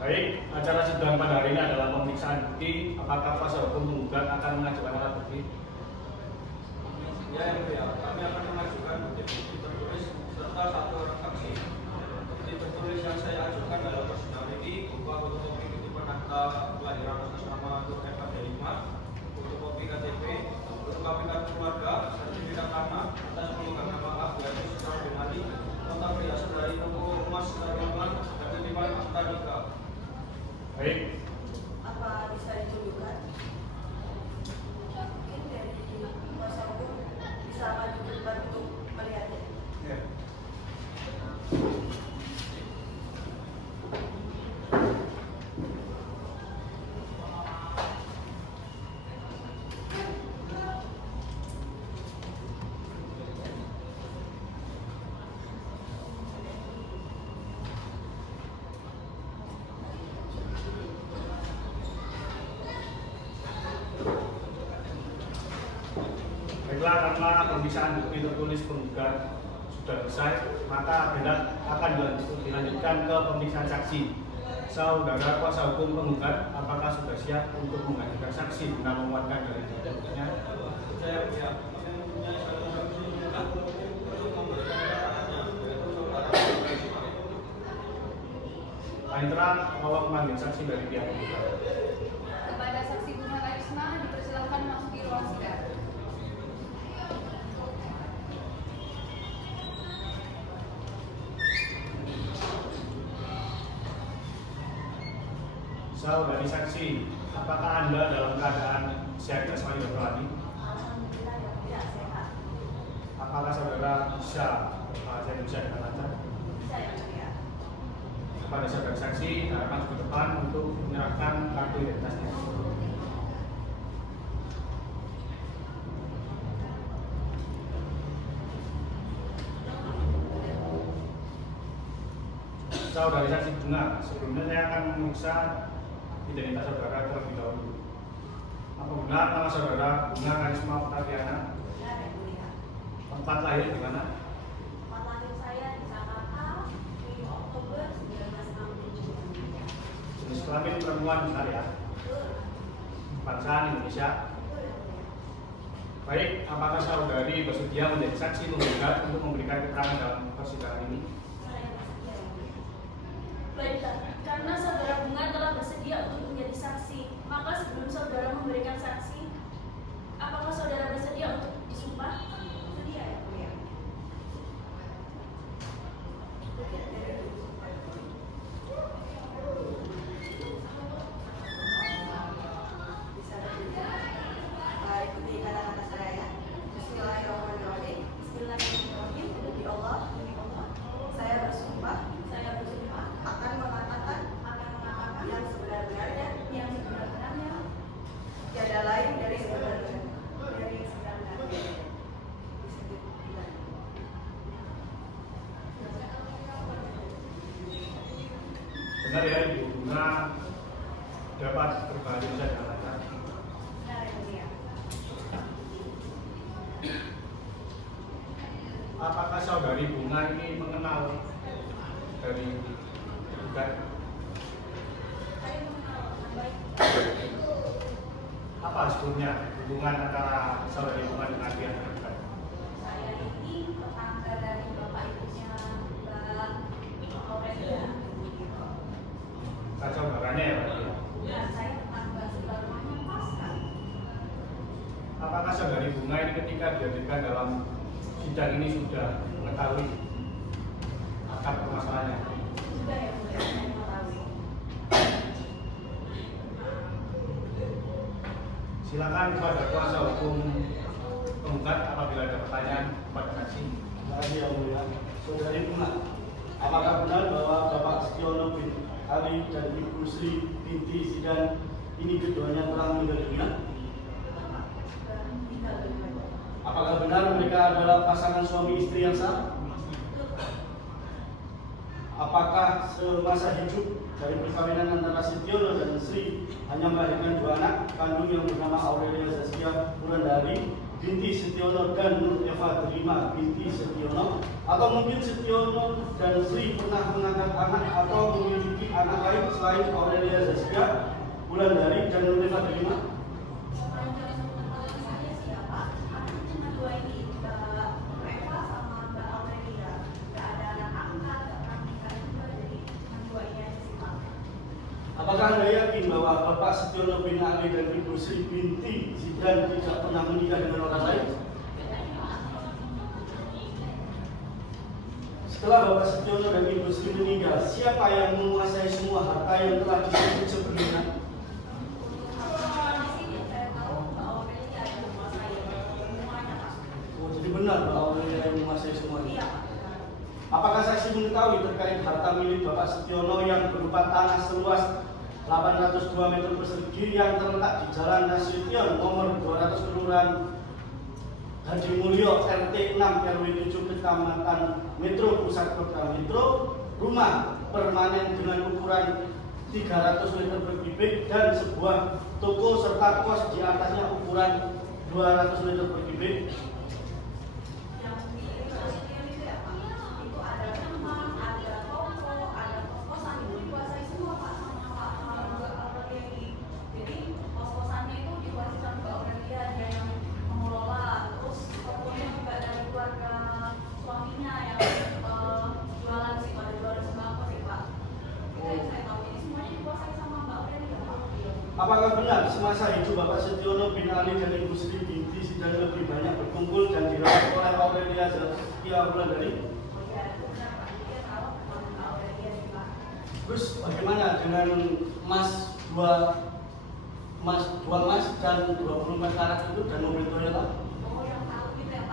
Baik, acara sidang pada hari ini adalah pemeriksaan bukti. Apakah kuasa hukum penggugat akan mengajukan alat bukti? Ya, yang mulia, kami akan mengajukan bukti-bukti tertulis serta satu orang saksi. Bukti tertulis yang saya ajukan dalam persidangan ini berupa fotokopi kutipan akta kelahiran atas nama Nur Eva Delima, fotokopi KTP, fotokopi kartu keluarga, sertifikat tanah atas pemegang nama Abdulaziz secara pribadi, nota perhiasan dari toko emas secara rumah, dan kutipan akta nikah. Baik, Apa bisa ditunjukkan? Mungkin dari kuasa hukum bisa maju ke depan untuk melihatnya. Ya. baiklah, karena pemeriksaan bukti tertulis penggugat sudah selesai, maka agenda akan dilanjutkan ke pemeriksaan saksi. Saudara kuasa hukum penggugat, apakah sudah siap untuk menghadirkan saksi guna menguatkan dari buktinya? Saya mulia, kami mempunyai satu saksi untuk memberikan keterangannya, yaitu saudara Ismail. Panitera, tolong memanggil saksi dari pihak penggugat. Kepada saksi Bunga Karisma dipersilakan memasuki ruang sidang. Saudari saksi, apakah Anda dalam keadaan sehat jasmani dan rohani? Alhamdulillah ya tidak sehat. Apakah saudara bisa berbahasa Indonesia dengan lancar? Bisa ya mulia. Kepada saudara saksi, harapan ke depan untuk menyerahkan kartu identitasnya. Saudari saksi Bunga, sebelumnya saya akan memeriksa identitas saudara terlebih dahulu. Apa benar nama saudara Bunga Karisma Octaviana? Benar ya mulia. Tempat lahir di mana? Tempat lahir saya di Jakarta 7 Oktober 1967. Jenis kelamin perempuan benar ya? Betul. Bangsaan Indonesia. Betul ya mulia. Baik, apakah saudari bersedia menjadi saksi penggugat untuk memberikan keterangan dalam persidangan ini? Saya bersedia ya mulia. Baiklah, karena saudara Bunga telah bersedia untuk menjadi saksi, maka sebelum saudara memberikan saksi, apakah saudara bersedia untuk disumpah? Bersedia ya mulia. Bisa bersedia. Ikuti kata-kata saya ya. Bismillahirrahmanirrahim. Bismillahirrahmanirrahim. Demi Allah, saya bersumpah akan mengatakan yang sebenar-benarnya, tiada lain dari sebenar-benarnya. Benar ya, Ibu Bunga dapat berbahasa Indonesia dengan lancar. Benar ya mulia. Apakah saudari Bunga ini mengenal dari penggugat? Saya mengenal dengan baik. Apa sebelumnya hubungan antara saudari Bunga dengan pihak penggugat? Saya ini tetangga dari bapak ibunya Mbak Aurelina. Kan saudaranya ya, Pak? Dan saya tetangga sebelah rumahnya pas sekali. Apakah saudari Bunga ini ketika dihadirkan dalam sidang ini sudah mengetahui akar permasalahannya? Sudah ya mulia, saya mengetahui. Silakan kepada kuasa hukum penggugat apabila ada pertanyaan kepada saksi. Terima kasih yang mulia. Saudari Bunga, apakah benar bahwa Bapak Setiono bin Ali dan Ibu Sri binti Zidan ini keduanya telah meninggal dunia? Sudah meninggal dunia. Apakah benar mereka adalah pasangan suami istri yang sah? Apakah semasa hidup dari perkawinan antara Setiono dan Sri hanya melahirkan 2 anak kandung yang bernama Aurelia Zaskia Wulandari binti Setiono dan Nur Eva Derima binti Setiono, atau mungkin Setiono dan Sri pernah mengangkat anak atau memiliki anak lain selain Aurelia Zaskia, Wulandari, dan Nur Eva Derima? Apakah Anda yakin bahwa Bapak Setiono bin Ali dan Ibu Sri binti Zidan tidak pernah menikah dengan orang lain? Setelah Bapak Setiono dan Ibu Sri meninggal, siapa yang menguasai semua harta yang telah disebut sebelumnya? Oh, jadi benar bahwa Aurelia yang menguasai semuanya? Apakah saksi mengetahui terkait harta milik Bapak Setiono yang berupa tanah seluas 802 meter persegi yang terletak di Jalan Nasution nomor 200 Kelurahan Hadi Mulyo RT 6 RW 7 Kecamatan Metro Pusat Kota Metro, rumah permanen dengan ukuran 300 meter persegi dan sebuah toko serta kos di atasnya ukuran 200 meter persegi. Apakah benar semasa hidup Bapak Setiono bin Ali dan Ibu Sri binti Zidan lebih banyak berkumpul dan dirawat oleh Aurelia Zaskia Wulandari? Terus bagaimana dengan emas 2 emas dan 24 karat itu dan mobil Toyota?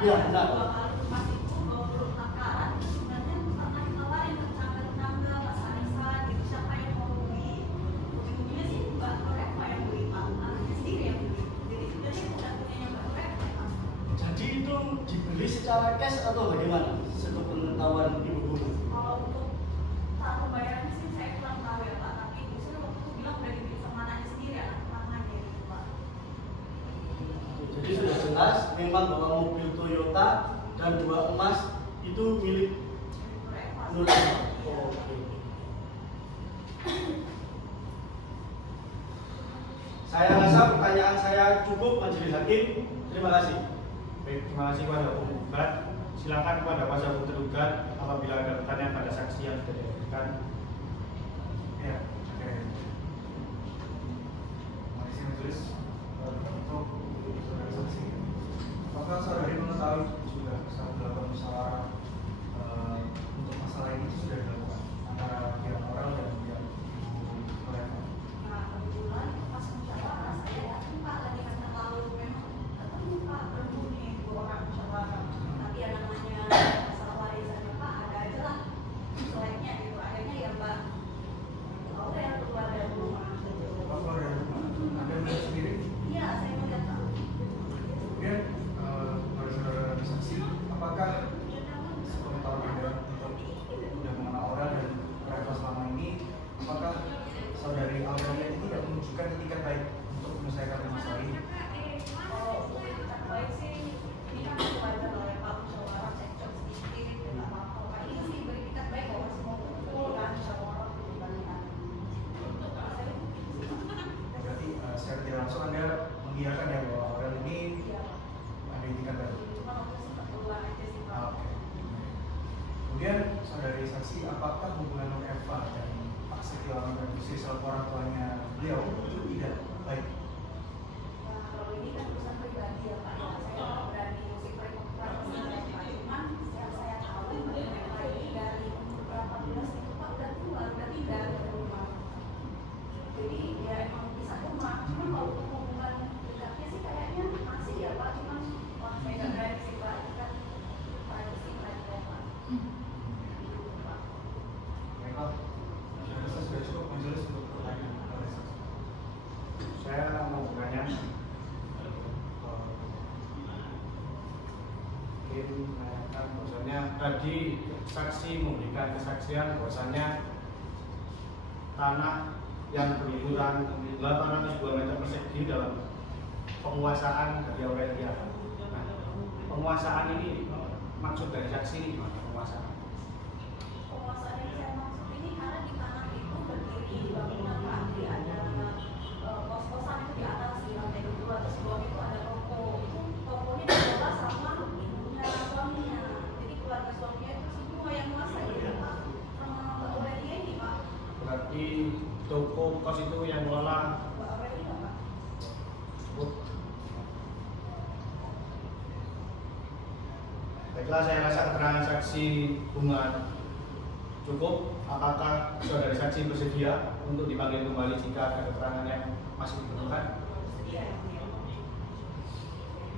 Ya, benar. Jadi itu dibeli secara cash atau bagaimana? Setelah pengetahuan Ibu Guru. Kalau untuk saat pembayaran sih saya kurang tahu ya Pak, tapi Ibu Sri waktu itu bilang dari diri sama anaknya sendiri, anak pertamanya gitu Pak. Jadi sudah jelas memang bahwa mobil Toyota dan 2 emas itu milik Nur Eva. Oke. Saya rasa pertanyaan saya cukup, Majelis Hakim. Terima kasih. Baik, terima kasih kepada penggugat. Silakan kepada kuasa hukum tergugat apabila ada pertanyaan pada saksi yang sudah dihadirkan. Ya, oke. Terima kasih majelis. Untuk saudara saksi, apakah saudari mengetahui sudah saat dilakukan musyawarah untuk masalah ini sudah dilakukan antara pihak moral dan pihak mereka? Nah kebetulan pas musyawarah saya yakin Pak lagi karena lalu memang ketemu Pak perlu nih 2 orang musyawarah. Tapi yang namanya masalah warisannya Pak ada aja lah selainnya gitu. Akhirnya ya Pak Aure yang keluar dari rumah gitu. Apa keluar dari rumah? Anda melihat sendiri? Iya saya melihat Pak. Kemudian pada saudara saksi, apakah sepengetahuan Anda untuk sudah mengenal Aurel dan mereka selama ini, apakah saudari Aurelia ini tidak menunjukkan etikat baik untuk menyelesaikan masalah ini? Kalau untuk etikat baik sih ini kan wajar lah ya Pak, musyawarah cekcok sedikit nggak apa-apa. Pak ini sih beretikat baik kalau masih mau kumpul kan musyawarah dibandingkan. Berarti secara tidak langsung Anda mengiyakan ya bahwa Aurel ini Iya. ada etikat baik. Cuma waktu sempat keluar aja sih Pak. Oke. Kemudian saudari saksi, apakah hubungan Nur Eva dan Pak Setiono dan Sri selaku orang tuanya beliau itu tidak baik? Nah, kalau ini kan urusan pribadi ya Pak. Saya nggak berani musik perempuan ya Pak. Cuman yang saya tahu mereka ini dari umur berapa belas itu Pak udah keluar, udah pindah dari rumah. Jadi ya emang bisa rumah. Cuman kalau untuk hubungan dekatnya sih kayaknya masih ya Pak. Cuman wah saya nggak berani sih Pak. Itu kan privacy mereka ya Pak. Gitu, Pak. Baiklah, saya rasa sudah cukup majelis untuk pertanyaan oleh saksi. Saya mau bertanya. Mungkin menanyakan bahwasannya tadi saksi memberikan kesaksian bahwasannya tanah yang berukuran 802 meter persegi dalam penguasaan dari Aurelia. Nah, penguasaan ini maksud dari saksi ini gimana penguasaan? Penguasaan yang saya maksud ini karena di tanah itu berdiri bangunan Pak, di ada kos-kosan itu di atas di lantai 2, terus bawah itu ada toko. Itu tokonya dikelola sama ibunya suaminya. Jadi keluarga suaminya itu semua yang menguasai ya Pak. Mbak Aurelia ini Pak. Berarti toko kos itu yang mengelola. Mbak Aurelia Pak. Baiklah, saya rasa keterangan saksi Bunga cukup. Apakah saudari saksi bersedia untuk dipanggil kembali jika ada keterangan yang masih diperlukan?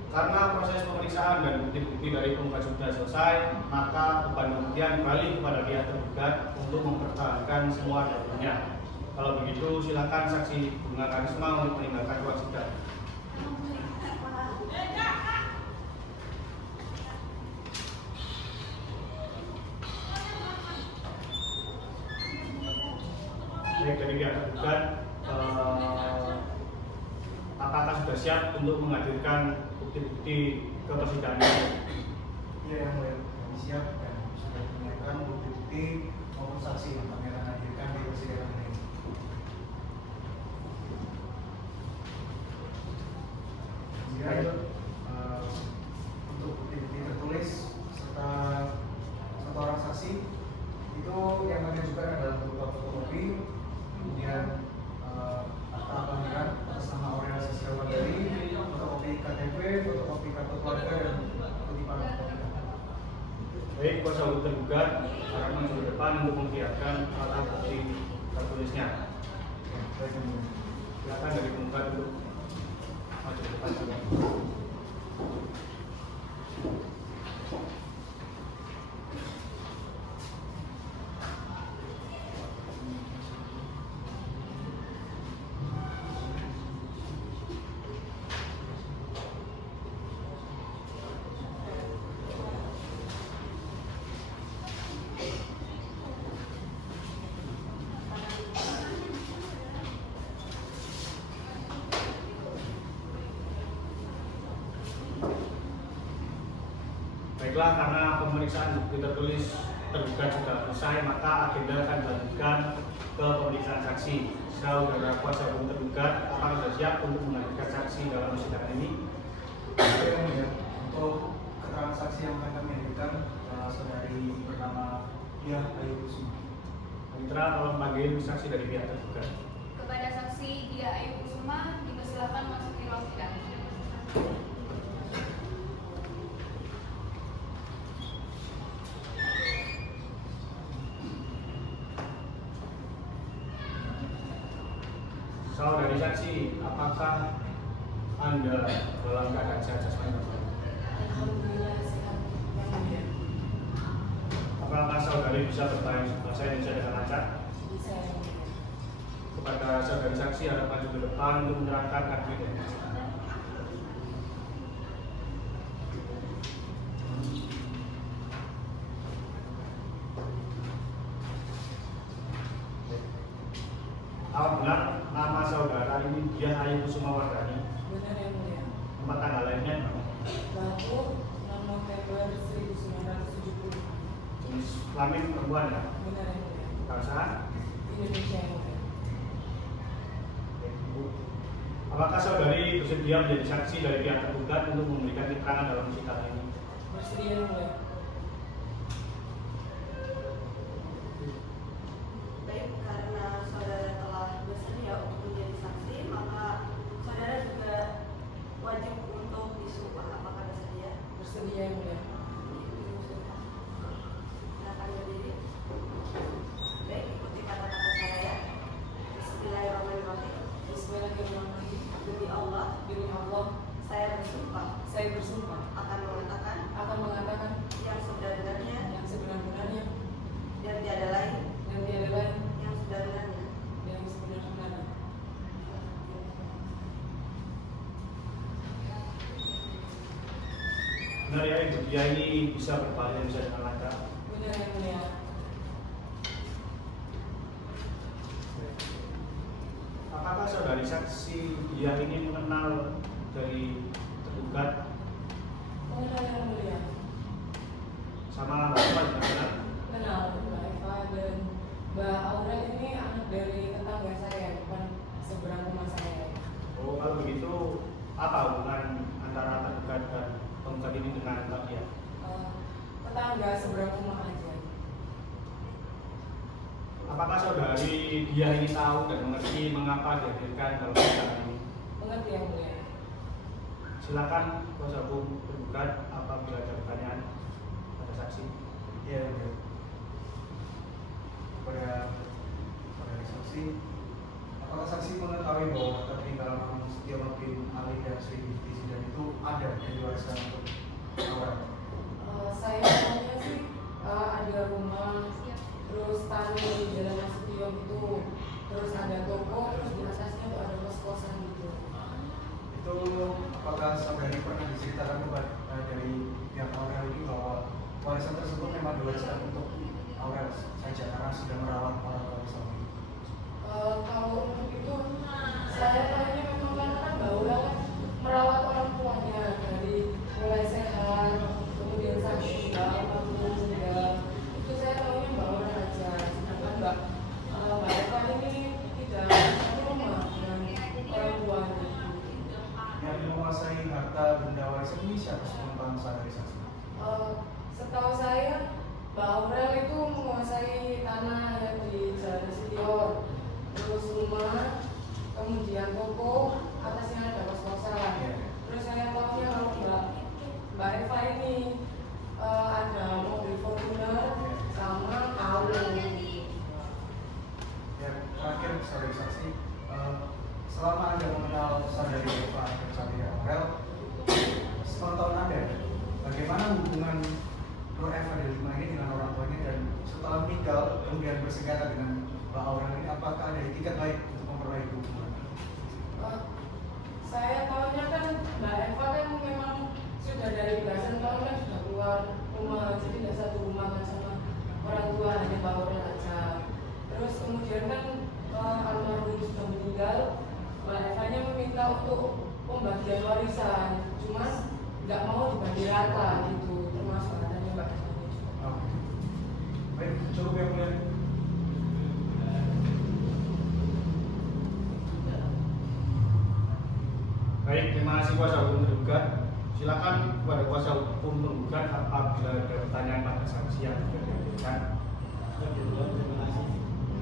Karena proses pemeriksaan dan bukti-bukti dari penggugat sudah selesai, maka beban pembuktian kembali kepada pihak tergugat untuk mempertahankan semua dalilnya. Kalau begitu, silakan saksi Bunga Karisma untuk meninggalkan ruang sidang. Baik, dari pihak tergugat, apakah sudah siap untuk menghadirkan bukti-bukti ke persidangan ini? Iya yang mulia, kami siap dan sudah menyiapkan bukti-bukti maupun saksi yang kami akan hadirkan di persidangan ini. Kemudian untuk bukti-bukti tertulis serta satu orang saksi itu yang kami ajukan adalah berupa fotokopi, kemudian akta kelahiran atas nama Aurelia Sisya Wardani, fotokopi KTP, fotokopi kartu keluarga dan kutipan keluarga. Baik, kuasa hukum tergugat akan maju ke depan untuk memperlihatkan alat bukti tertulisnya. Baik, yang mulia. Silakan dari penggugat untuk maju ke depan. Baiklah, karena pemeriksaan bukti tertulis tergugat sudah selesai, maka agenda akan dilanjutkan ke pemeriksaan saksi. Saudara kuasa hukum tergugat, apakah sudah siap untuk menghadirkan saksi dalam persidangan ini? Baik, yang mulia. Untuk keterangan saksi yang akan kami hadirkan saudari bernama Diah Ayu Kusuma. Mitra, tolong panggil saksi dari pihak tergugat. Kepada saksi Dia Ayu Kusuma dipersilakan masuk di ruang sidang. Saudari saksi, apakah Anda dalam keadaan sehat jasmani? Alhamdulillah sehat yang mulia. Apakah saudari bisa berbahasa Indonesia dengan lancar? Bisa yang mulia. Kepada saudari saksi ada maju ke depan untuk menerangkan kartu identitas. Apa benar nama saudara ini Diah Ayu Kusuma Wardani? Benar yang mulia. Tempat tanggal lainnya Batu 6 November 1970. jenis kelamin perempuan ya? Benar yang mulia. Bangsa? Indonesia yang mulia. Apakah saudari bersedia menjadi saksi dari pihak tergugat untuk memberikan keterangan dalam sidang ini? Bersedia yang mulia. Baik, karena saudara telah bersedia untuk menjadi saksi, maka saudara juga wajib untuk disumpah. Apakah bersedia? Bersedia yang mulia. Silakan berdiri. Baik, ikuti kata-kata saya ya. Bismillahirrahmanirrahim. Bismillahirrahmanirrahim. Demi Allah, saya bersumpah akan mengatakan yang sebenarnya dan tiada lain yang sebenarnya. Benar ya, Ibu Dia ini bisa berbahasa Indonesia dengan lancar? Benar yang mulia. Apakah saudari saksi Dia ini mengenal dari tergugat? Benar yang mulia. Sama Mbak Eva gimana? Kenal Mbak Eva dan Mbak Aurel ini anak dari tetangga saya, bukan seberang rumah saya. Oh, kalau begitu apa hubungan antara tergugat dan penggugat ini dengan Mbak Dia? Tetangga seberang rumah aja. Apakah saudari Dia ini tahu dan mengerti mengapa dihadirkan dalam persidangan ini? Mengerti yang mulia. Silakan kuasa hukum tergugat apabila ada pertanyaan pada saksi. Ya, ya. Kepada saksi, apakah saksi mengetahui bahwa tertinggal Mang Setiono bin Ali dan Sri Binti Zidan itu ada yang diwariskan untuk Aurel? Saya tahunya sih ada rumah, terus tanah di Jalan Nasution itu, terus ada toko, terus di atasnya tuh ada kos-kosan gitu. Itu apakah saudari pernah diceritakan kepada dari pihak Aurel ini bahwa warisan tersebut memang diwariskan untuk Aurel saja karena sudah merawat orang tua suami? Kalau untuk itu saya tahunya memang kan Mbak Aurel kan merawat orang tuanya dari mulai sehat, kemudian sakit, apapun juga. Itu saya tahunya Mbak Aurel aja. Sedangkan Mbak Eva ini tidak satu rumah dengan orang tuanya. Yang menguasai harta benda warisan ini siapa sepengetahuan saudari saksi? Setahu saya Mbak Aurel itu menguasai tanah yang di Jalan Nasution, terus rumah, kemudian toko, atasnya ada kos-kosan. Terus saya tahunya kalau Mbak Eva ini ada mobil Fortuner sama kalung. Ya, terakhir saudari saksi, selama Anda mengenal saudari Eva dan saudari Aurel, sepengetahuan Anda, bagaimana hubungan Nur Eva dari rumah ini dengan orang tuanya, dan setelah meninggal kemudian bersengketa dengan Mbak Aurel ini, apakah ada etikat baik untuk memperbaiki hubungan? Saya tahunya kan Mbak Eva kan memang sudah dari belasan tahun kan sudah keluar rumah, jadi tidak satu rumah kan sama orang tua, hanya Mbak Aurel aja. Terus kemudian kan almarhum sudah meninggal, Mbak Evanya meminta untuk pembagian warisan, cuman nggak mau dibagi rata gitu, termasuk adanya Mbak Evanya juga. Oke. Baik, cukup yang mulia. Baik, terima kasih kuasa hukum tergugat. Silakan kepada kuasa hukum tergugat apabila ada pertanyaan pada saksi yang sudah dihadirkan. Terima kasih.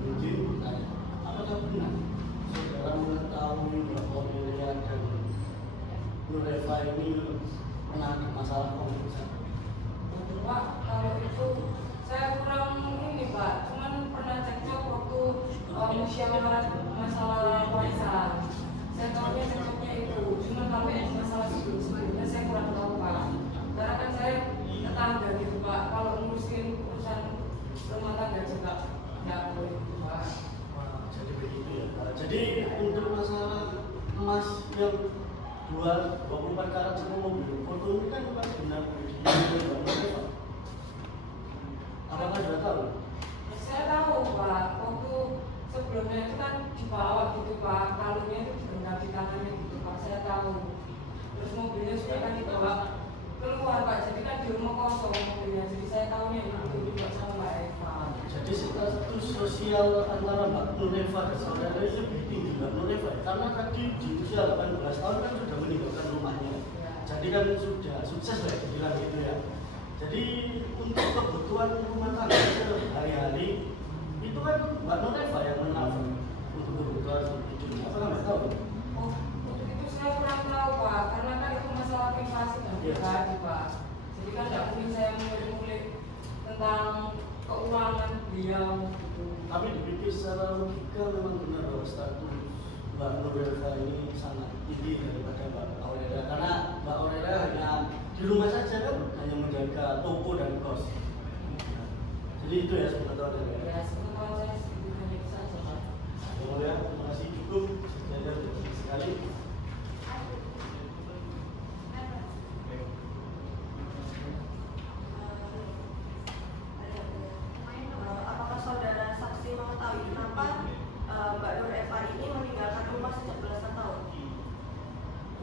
Izin bertanya, apakah benar saudara mengetahui bahwa Miriam dan Nur Eva ini pernah ada masalah konflik? Pak, kalau itu saya kurang ini Pak, cuman pernah cekcok waktu musyawarah masalah warisan. Saya tahunya cekcoknya itu, cuman kalau masalah sebelumnya saya kurang tahu Pak. Karena kan saya tetangga gitu Pak, kalau ngurusin urusan rumah tangga juga nggak boleh gitu Pak. Jadi begitu ya. Jadi untuk masalah emas yang 24 karat sama mobil foto ini kan bukan benar apakah sudah tahu? Saya tahu Pak, waktu sebelumnya itu kan dibawa gitu Pak, kalungnya itu digenggam di tangannya gitu Pak, saya tahu. Terus mobilnya sudah kan dibawa keluar Pak, jadi kan di rumah kosong mobilnya, jadi saya tahunya itu juga sama Mbak Eva. Jadi status sosial antara Mbak Nur Eva dan saudara itu lebih tinggi Mbak Nur Eva karena tadi di usia 18 tahun kan sudah meninggalkan rumahnya. Jadi kan sudah sukses lah dibilang gitu ya. Jadi untuk kebutuhan rumah tangga sehari-hari itu kan Mbak Nur Eva yang menafkahi untuk kebutuhan hidupnya. Apa nggak tahu? Oh, untuk itu saya kurang tahu Pak, karena kan itu masalah privasi dan pribadi Pak. Jadi kan nggak mungkin saya ngulik tentang keuangan beliau gitu. Tapi dipikir secara logika memang benar bahwa status Mbak Nur Eva ini sangat tinggi daripada Mbak Aurelia karena Mbak Aurelia hanya di rumah saja kan, hanya menjaga toko dan kos. Jadi itu ya sebetulnya. Ya, sepengetahuan saya segitu hanya itu saja Pak. Ya, terima kasih cukup. Sejajar sekali. Apakah saudara saksi mengetahui kenapa Mbak Nur Eva ini meninggalkan rumah sejak belasan tahun?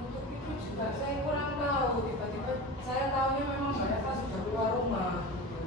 Untuk itu juga saya kurang tahu, tiba-tiba saya tahunya memang Mbak Eva sudah keluar rumah gitu.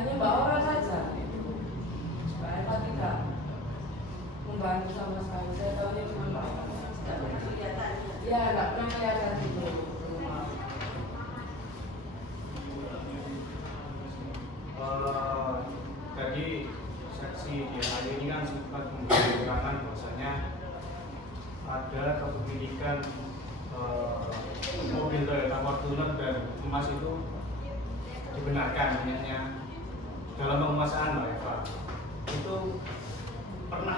hanya Mbak Aura saja. Mbak Eva tidak membantu sama sekali. Saya tahunya cuma Mbak Eva. Tidak pernah kelihatan. Ya, nggak pernah kelihatan itu. Tadi saksi dia hari ini kan sempat mengatakan bahwasanya ada kepemilikan mobil Toyota Fortuner dan emas itu dibenarkan punyanya dalam penguasaan Mbak Eva. Itu pernah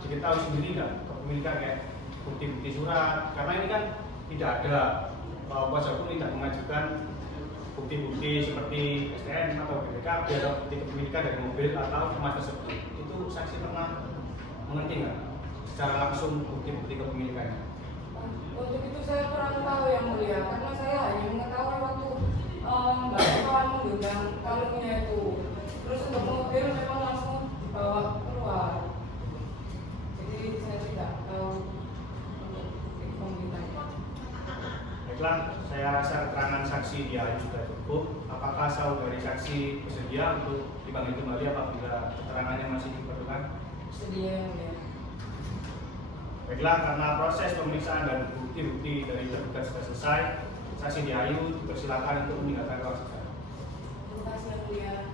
diketahui sendiri nggak kepemilikan kayak bukti-bukti surat, karena ini kan tidak ada kuasa hukum tidak mengajukan bukti-bukti seperti STN atau BPKB atau bukti kepemilikan dari mobil atau emas tersebut. Itu saksi pernah mengerti nggak secara langsung bukti-bukti kepemilikannya? Untuk itu saya kurang tahu yang mulia, karena saya hanya mengetahui waktu Mbak Eva menggenggam kalungnya itu. Terus untuk mobil memang langsung dibawa keluar. Jadi saya tidak tahu untuk pemberitaannya. Baiklah, saya rasa keterangan saksi dia sudah cukup. Apakah saudari saksi bersedia untuk dipanggil kembali apabila keterangannya masih diperlukan? Sedia yang mulia. Baiklah, karena proses pemeriksaan dan bukti-bukti dari tergugat sudah selesai, saksi Diayu dipersilakan untuk meninggalkan ruang sidang. Terima kasih yang mulia.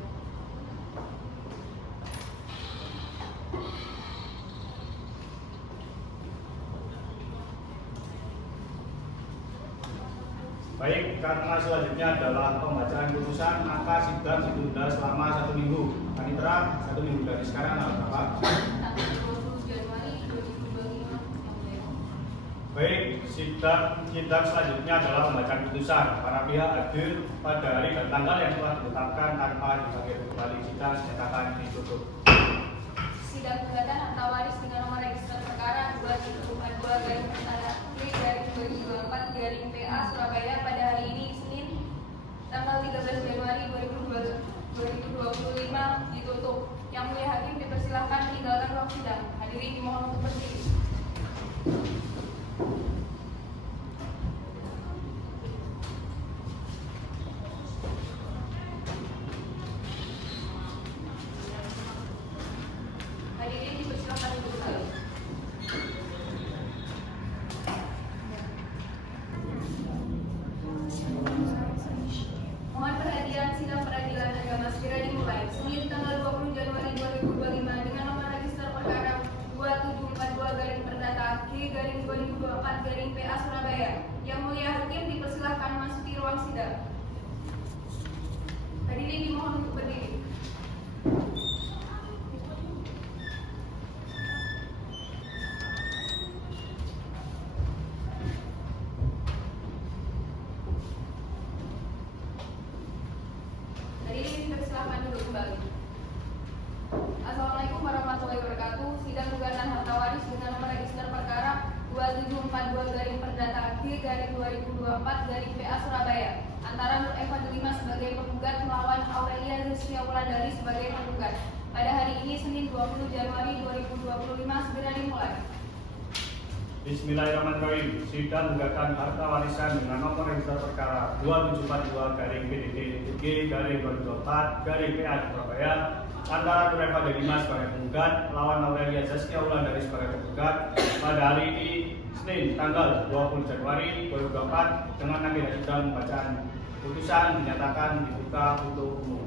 Baik, karena selanjutnya adalah pembacaan putusan, maka sidang ditunda selama 1 minggu. Panitera, 1 minggu dari sekarang Bapak. Tanggal 20 Januari 2025 yang mulia. Baik, sidang selanjutnya adalah pembacaan putusan. Para pihak hadir pada hari dan tanggal yang telah ditetapkan tanpa dipanggil kembali. Sidang dinyatakan ditutup. Sidang gugatan harta waris dengan nomor register perkara 2742-2024-PA Surabaya pada hari ini Senin tanggal 13 Januari 2025 ditutup. Yang mulia hakim dipersilahkan meninggalkan ruang sidang. Hadirin dimohon untuk berdiri. Hadirin dipersilakan duduk kembali. Mohon perhatian, sidang peradilan agama segera dimulai. Senin tanggal 20 Januari 2025 dengan nomor register perkara 2742-G-2024-PA Surabaya. Yang mulia hakim dipersilakan memasuki ruang sidang. Hadirin dimohon untuk berdiri. Hadirin dipersilakan duduk kembali. Assalamualaikum warahmatullahi wabarakatuh. Sidang gugatan harta waris dengan nomor register perkara 2742-G-2024-PA Surabaya antara Nur Eva Delima sebagai penggugat melawan Aurelia Rizkia Wulandari sebagai penggugat pada hari ini Senin 20 Januari 2025 segera dimulai. Bismillahirrahmanirrahim. Sidang gugatan harta warisan dengan nomor register perkara 2742-PDT-G-2024-PA Surabaya antara Nur Eva Delima sebagai penggugat melawan Aurelia Rizkia Wulandari sebagai penggugat pada hari ini Senin tanggal 20 Januari 2024 dengan agenda sidang pembacaan putusan dinyatakan dibuka untuk umum.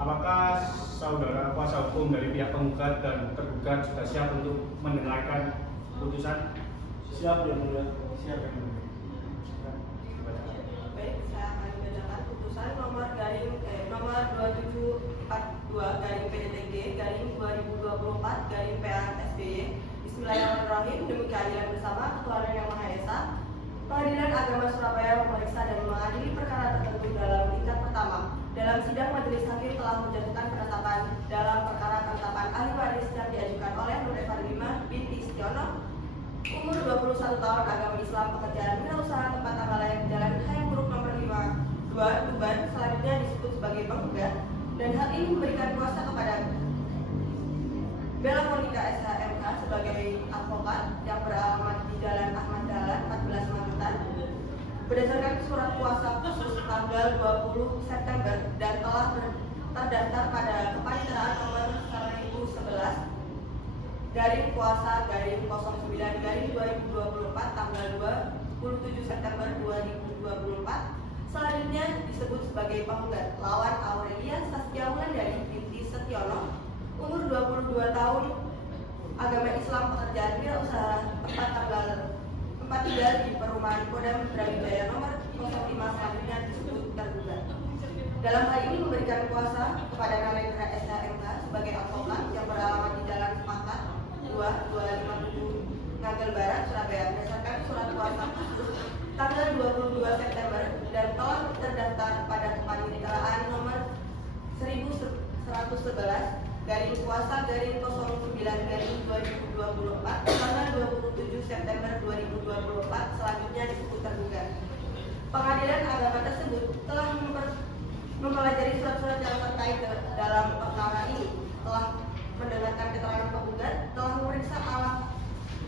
Apakah saudara kuasa hukum dari pihak penggugat dan tergugat sudah siap untuk mendengarkan putusan? Siap yang mulia. Siap yang mulia. Baik, saya akan membacakan putusan nomor 2742-PDTG-PDTG-2024-PA SBY. Bismillahirrahmanirrahim. Demi keadilan bersama Ketuhanan Yang Maha Esa, Pengadilan Agama Surabaya memeriksa dan mengadili perkara tertentu dalam tingkat pertama. Dalam sidang majelis hakim telah menjatuhkan penetapan dalam perkara penetapan ahli waris yang diajukan oleh Nur Eva Delima binti Istiono, umur 21 tahun, agama Islam, pekerjaan wirausaha, tempat tanggal lahir Jalan Hayam Buruk nomor 52 Tuban, selanjutnya disebut sebagai penggugat, dan hal ini memberikan kuasa kepada Bella Monica SHMH sebagai advokat yang beralamat di Jalan Ahmad Dahlan 14 Magetan, berdasarkan surat kuasa khusus tanggal 20 September dan telah terdaftar pada kepaniteraan nomor 1011 garing kuasa garing 09 garing 2024 tanggal 27 September 2024. Selanjutnya disebut sebagai penggugat lawan Aurelia Saskia Wulandari binti Setiono, umur 22 tahun, agama Islam, pekerjaan wirausaha, tempat tanggal 4 tinggal di perumahan Kodam Brawijaya nomor 05. Selanjutnya disebut tergugat. Dalam hal ini memberikan kuasa kepada Narendra SHMH sebagai advokat yang beralamat di Jalan Sepakat 257 Ngagel Barat, Surabaya, berdasarkan surat kuasa khusus tanggal 22 September dan telah terdaftar pada kepaniteraan nomor 1111 garing kuasa garing 09 garing 2024 tanggal 27 September 2024. Selanjutnya disebut tergugat. Pengadilan agama tersebut telah mempelajari surat-surat yang terkait dalam perkara ini, telah mendengarkan keterangan penggugat, telah memeriksa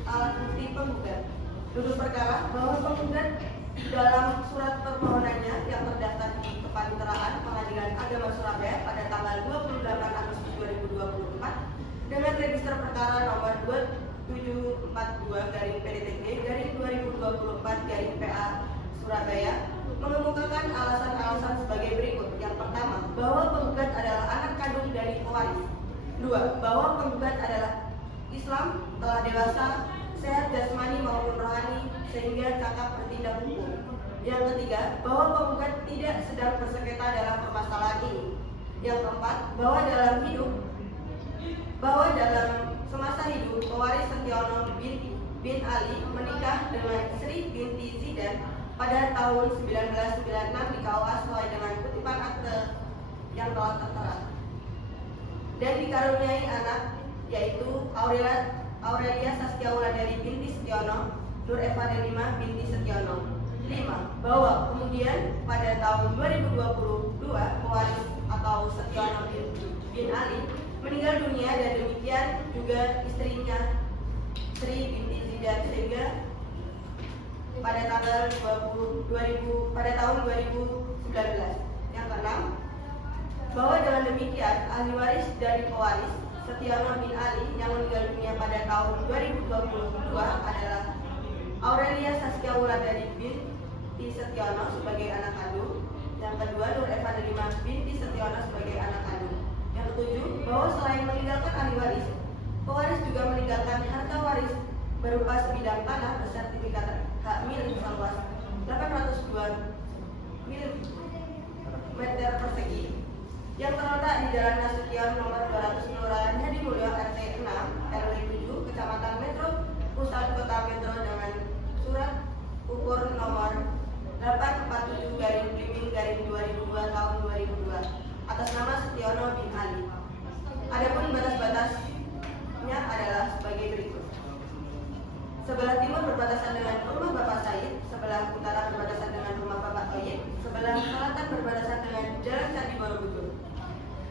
alat bukti penggugat. Duduk perkara bahwa penggugat dalam surat permohonannya yang terdaftar di kepaniteraan Pengadilan Agama Surabaya pada tanggal 28 Agustus 2024 dengan register perkara nomor 2742 garing PDTG garing 2024 garing PA Surabaya mengemukakan alasan-alasan sebagai berikut. Yang pertama, bahwa penggugat adalah anak kandung dari pewaris. Dua, bahwa penggugat adalah Islam, telah dewasa, sehat jasmani maupun rohani, sehingga cakap bertindak hukum. Yang ketiga, bahwa penggugat tidak sedang bersengketa dalam permasalahan ini. Yang keempat, bahwa dalam semasa hidup pewaris Setiono bin Ali menikah dengan Sri binti Zidan pada tahun 1996 di KUA sesuai dengan kutipan akte yang telah tertera, dan dikaruniai anak yaitu Aurelia Saskia Wulandari binti Setiono, Nur Eva Delima binti Setiono. 5. Bahwa kemudian pada tahun 2022 pewaris atau Setiono bin Ali meninggal dunia dan demikian juga istrinya Sri binti Zidan, sehingga pada tahun 2019. Yang keenam, bahwa dengan demikian ahli waris dari pewaris Setiono bin Ali yang meninggal dunia pada tahun 2022 adalah Aurelia Saskia Wulandari binti Setiono sebagai anak kandung. Yang kedua, Nur Eva Delima binti Setiono sebagai anak kandung. Yang ketujuh, bahwa selain meninggalkan ahli waris, pewaris juga meninggalkan harta waris berupa sebidang tanah bersertifikat hak milik seluas 802 meter persegi yang terletak di Jalan Nasution nomor 200 Kelurahan Hadi Mulyo RT 6 RW 7 Kecamatan Metro Pusat Kota Metro dengan surat ukur nomor 847 garing Blimbing garing 2002 tahun 2002 atas nama Setiono bin Ali. Adapun batas-batasnya adalah sebagai berikut. Sebelah timur berbatasan dengan rumah Bapak Said, sebelah utara berbatasan dengan rumah Bapak Toyib, sebelah selatan berbatasan dengan Jalan Candi Borobudur.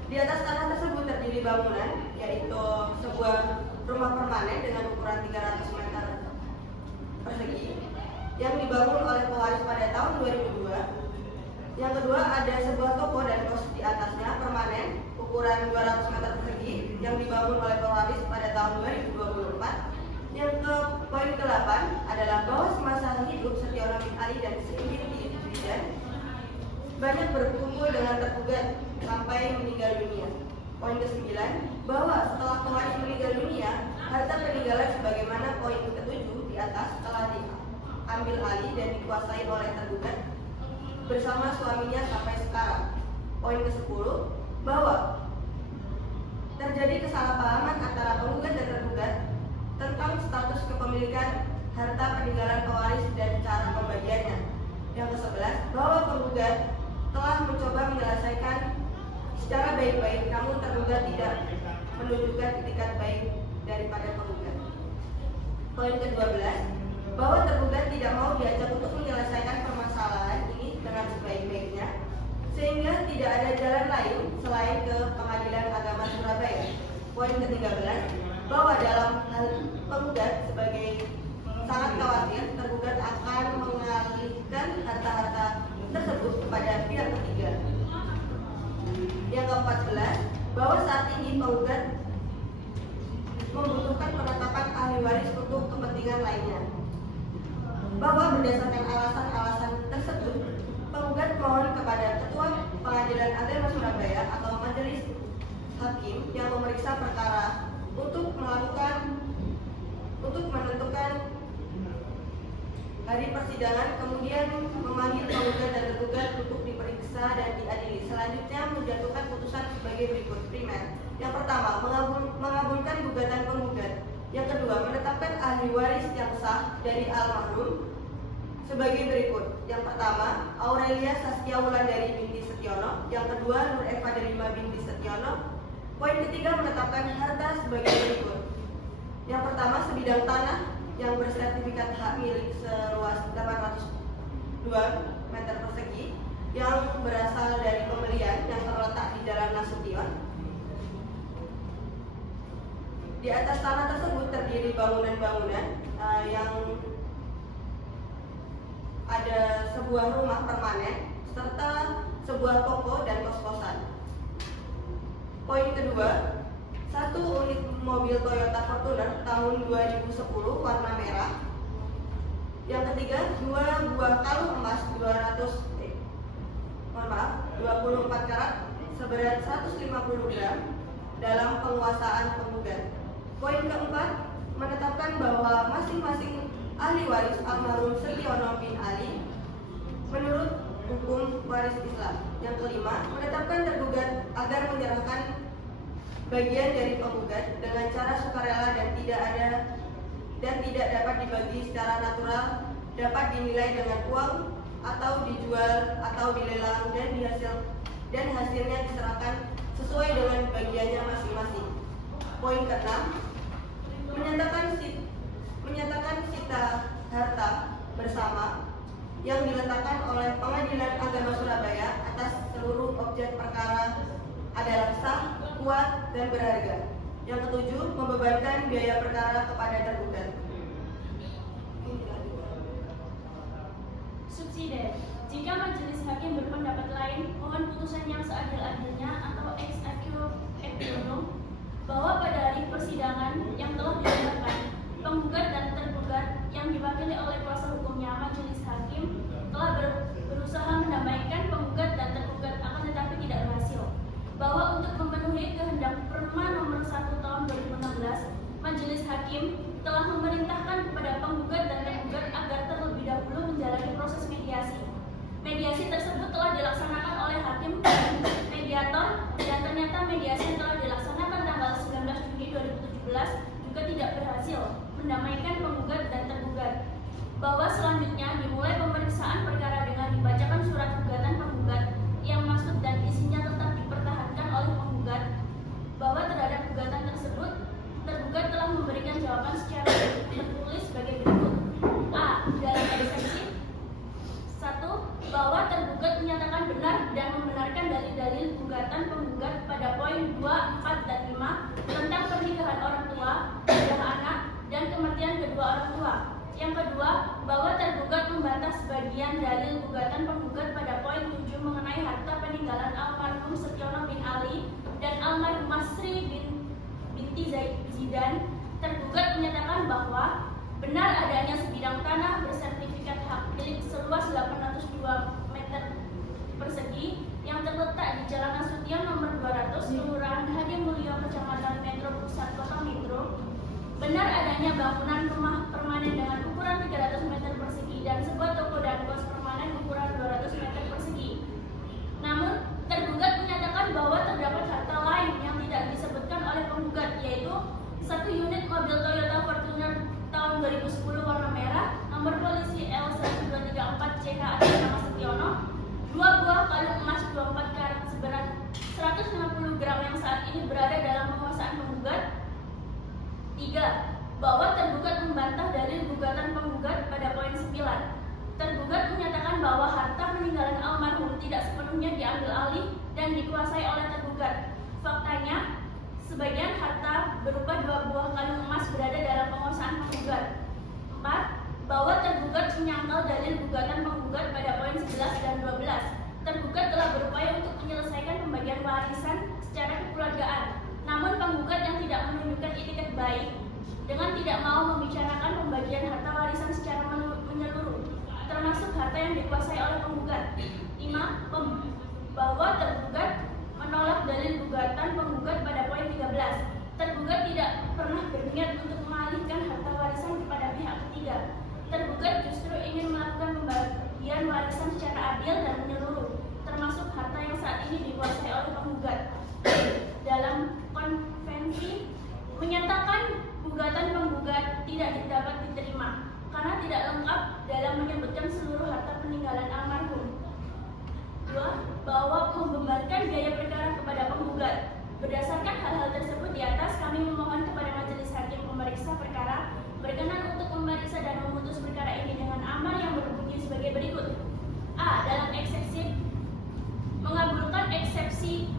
Di atas tanah tersebut terdiri bangunan, yaitu sebuah rumah permanen dengan ukuran 300 meter persegi yang dibangun oleh pewaris pada tahun 2002. Yang kedua, ada sebuah toko dan kos di atasnya permanen ukuran 200 meter persegi yang dibangun oleh pewaris pada tahun 2024. Yang ke poin ke-8 adalah bahwa semasa hidup Setiono bin Ali dan Sri binti Zidan banyak berkumpul dengan tergugat sampai meninggal dunia. Poin ke-9, bahwa setelah pewaris meninggal dunia, harta peninggalan sebagaimana poin ke-7 di atas telah diambil alih dan dikuasai oleh tergugat bersama suaminya sampai sekarang. Poin ke-10, bahwa terjadi kesalahpahaman antara penggugat dan tergugat tentang status kepemilikan harta peninggalan pewaris dan cara pembagiannya. Yang ke-11, bahwa penggugat telah mencoba menyelesaikan secara baik-baik, namun tergugat tidak menunjukkan itikat baik daripada penggugat. Poin ke-12, bahwa tergugat tidak mau diajak untuk menyelesaikan permasalahan ini dengan sebaik-baiknya, sehingga tidak ada jalan lain selain ke Pengadilan Agama Surabaya. Poin ke-13, bahwa dalam hal penggugat sebagai sangat khawatir tergugat akan mengalihkan harta ke-14 bahwa saat ini penggugat membutuhkan penetapan ahli waris untuk kepentingan lainnya. Bahwa berdasarkan alasan-alasan tersebut, penggugat mohon kepada Ketua Pengadilan Agama Surabaya atau Majelis Hakim yang memeriksa perkara untuk menentukan hari persidangan, kemudian memanggil penggugat dan tergugat untuk diperiksa dan diadili. Selanjutnya menjatuhkan putusan sebagai berikut. Primer, yang pertama, mengabulkan gugatan penggugat. Yang kedua, menetapkan ahli waris yang sah dari almarhum sebagai berikut. Yang pertama, Aurelia Saskia Wulandari binti Setiono. Yang kedua, Nur Eva Delima binti Setiono. Poin ketiga, menetapkan harta sebagai berikut. Yang pertama, sebidang tanah yang bersertifikat hak milik seluas 802 meter persegi yang berasal dari pembelian yang terletak di Jalan Nasution. Di atas tanah tersebut terdiri bangunan-bangunan yang ada sebuah rumah permanen serta sebuah toko dan kos-kosan. Poin kedua, 1 unit mobil Toyota Fortuner tahun 2010 warna merah. Yang ketiga, 2 buah kalung emas 24 karat seberat 150 gram dalam penguasaan penggugat. Poin keempat, menetapkan bahwa masing-masing ahli waris almarhum Setiono bin Ali menurut hukum waris Islam. Yang kelima, menetapkan tergugat agar menyerahkan bagian dari penggugat dengan cara sukarela dan tidak dapat dibagi secara natural, dapat dinilai dengan uang atau dijual atau dilelang dan hasilnya diserahkan sesuai dengan bagiannya masing-masing. Poin ke-6, menyatakan sita harta bersama yang diletakkan oleh Pengadilan Agama Surabaya atas seluruh objek perkara adalah sah, kuat, dan berharga. Yang ketujuh, membebankan biaya perkara kepada tergugat. Subsidiar. Jika majelis hakim berpendapat lain, mohon putusan yang seadil-adilnya atau ex equilibrium bahwa pada hari persidangan yang telah dilakukan, penggugat dan tergugat yang diwakili oleh kuasa hukumnya majelis hakim telah berusaha mendamaikan penggugat dan tergugat, akan tetapi tidak berhasil. Bahwa untuk memenuhi kehendak Perma nomor 1 tahun 2016, majelis hakim telah memerintahkan kepada penggugat dan tergugat agar terlebih dahulu menjalani proses mediasi. Mediasi tersebut telah dilaksanakan oleh hakim dan mediator, dan ternyata mediasi yang telah dilaksanakan tanggal 19 Juni 2017 juga tidak berhasil mendamaikan penggugat dan tergugat. Bahwa selanjutnya dimulai pemeriksaan perkara dengan dibacakan surat gugatan penggugat yang maksud dan isinya tetap dipertahankan oleh penggugat, bahwa terhadap gugatan tersebut tergugat telah memberikan jawaban secara tertulis sebagai berikut. A. Dalam eksepsi 1. Bahwa tergugat menyatakan benar dan membenarkan dalil-dalil gugatan penggugat pada poin 2, 4, dan 5 tentang pernikahan orang tua, jumlah anak, dan kematian kedua orang tua. Yang kedua, bahwa tergugat membantah sebagian dalil gugatan penggugat pada poin 7 mengenai harta peninggalan almarhum Setiono bin Ali dan almarhumah Sri binti Zidan. Tergugat menyatakan bahwa benar adanya sebidang tanah bersertifikat hak milik seluas 802 meter persegi yang terletak di Jalan Nasution nomor 200, Kelurahan Hadi Mulyo, Kecamatan Metro Pusat, Kota Metro. Benar adanya bangunan rumah permanen dengan ukuran 300 meter persegi dan sebuah toko dan kos permanen ukuran 200 meter persegi. Namun, tergugat menyatakan bahwa terdapat harta lain yang tidak disebutkan oleh penggugat, yaitu 1 unit mobil Toyota Fortuner tahun 2010 warna merah, nomor polisi L1234CH atas nama Setiono, 2 buah kalung emas 24 karat seberat 150 gram yang saat ini berada dalam penguasaan penggugat. 3. Bahwa tergugat membantah dalil gugatan penggugat pada poin 9. Tergugat menyatakan bahwa harta peninggalan almarhum tidak sepenuhnya diambil alih dan dikuasai oleh tergugat. Faktanya, sebagian harta berupa 2 buah kalung emas berada dalam penguasaan penggugat. 4. Bahwa tergugat menyangkal dalil gugatan penggugat pada poin 11 dan 12. Tergugat telah berupaya untuk menyelesaikan pembagian warisan baik dengan tidak mau membicarakan pembagian harta warisan secara menyeluruh, termasuk harta yang dikuasai oleh penggugat. 5. Bahwa tergugat menolak dalil gugatan penggugat pada poin 13. Tergugat tidak pernah berniat untuk mengalihkan harta warisan kepada pihak ketiga. Tergugat justru ingin melakukan pembagian warisan secara adil dan menyeluruh, termasuk harta yang saat ini dikuasai oleh penggugat. Dalam konvensi menyatakan gugatan penggugat tidak dapat diterima karena tidak lengkap dalam menyebutkan seluruh harta peninggalan almarhum. 2. Bahwa membebankan biaya perkara kepada penggugat. Berdasarkan hal-hal tersebut di atas, kami memohon kepada majelis hakim pemeriksa perkara berkenan untuk memeriksa dan memutus perkara ini dengan amar yang berbunyi sebagai berikut. A. Dalam eksepsi mengabulkan eksepsi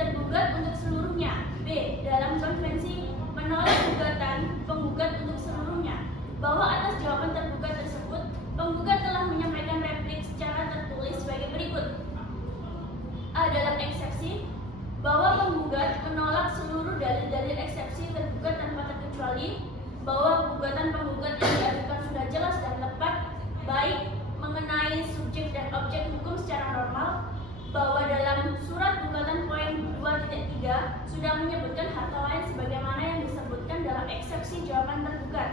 tergugat untuk seluruhnya. B. Dalam konvensi menolak gugatan penggugat untuk seluruhnya, bahwa atas jawaban tergugat tersebut penggugat telah menyampaikan replik secara tertulis sebagai berikut. A. Dalam eksepsi bahwa penggugat menolak seluruh dalil-dalil eksepsi tergugat tanpa terkecuali, bahwa gugatan penggugat yang diajukan sudah jelas dan tepat, baik mengenai subjek dan objek hukum secara normal, bahwa dalam surat gugatan poin 2.3 sudah menyebutkan harta lain sebagaimana yang disebutkan dalam eksepsi jawaban tergugat.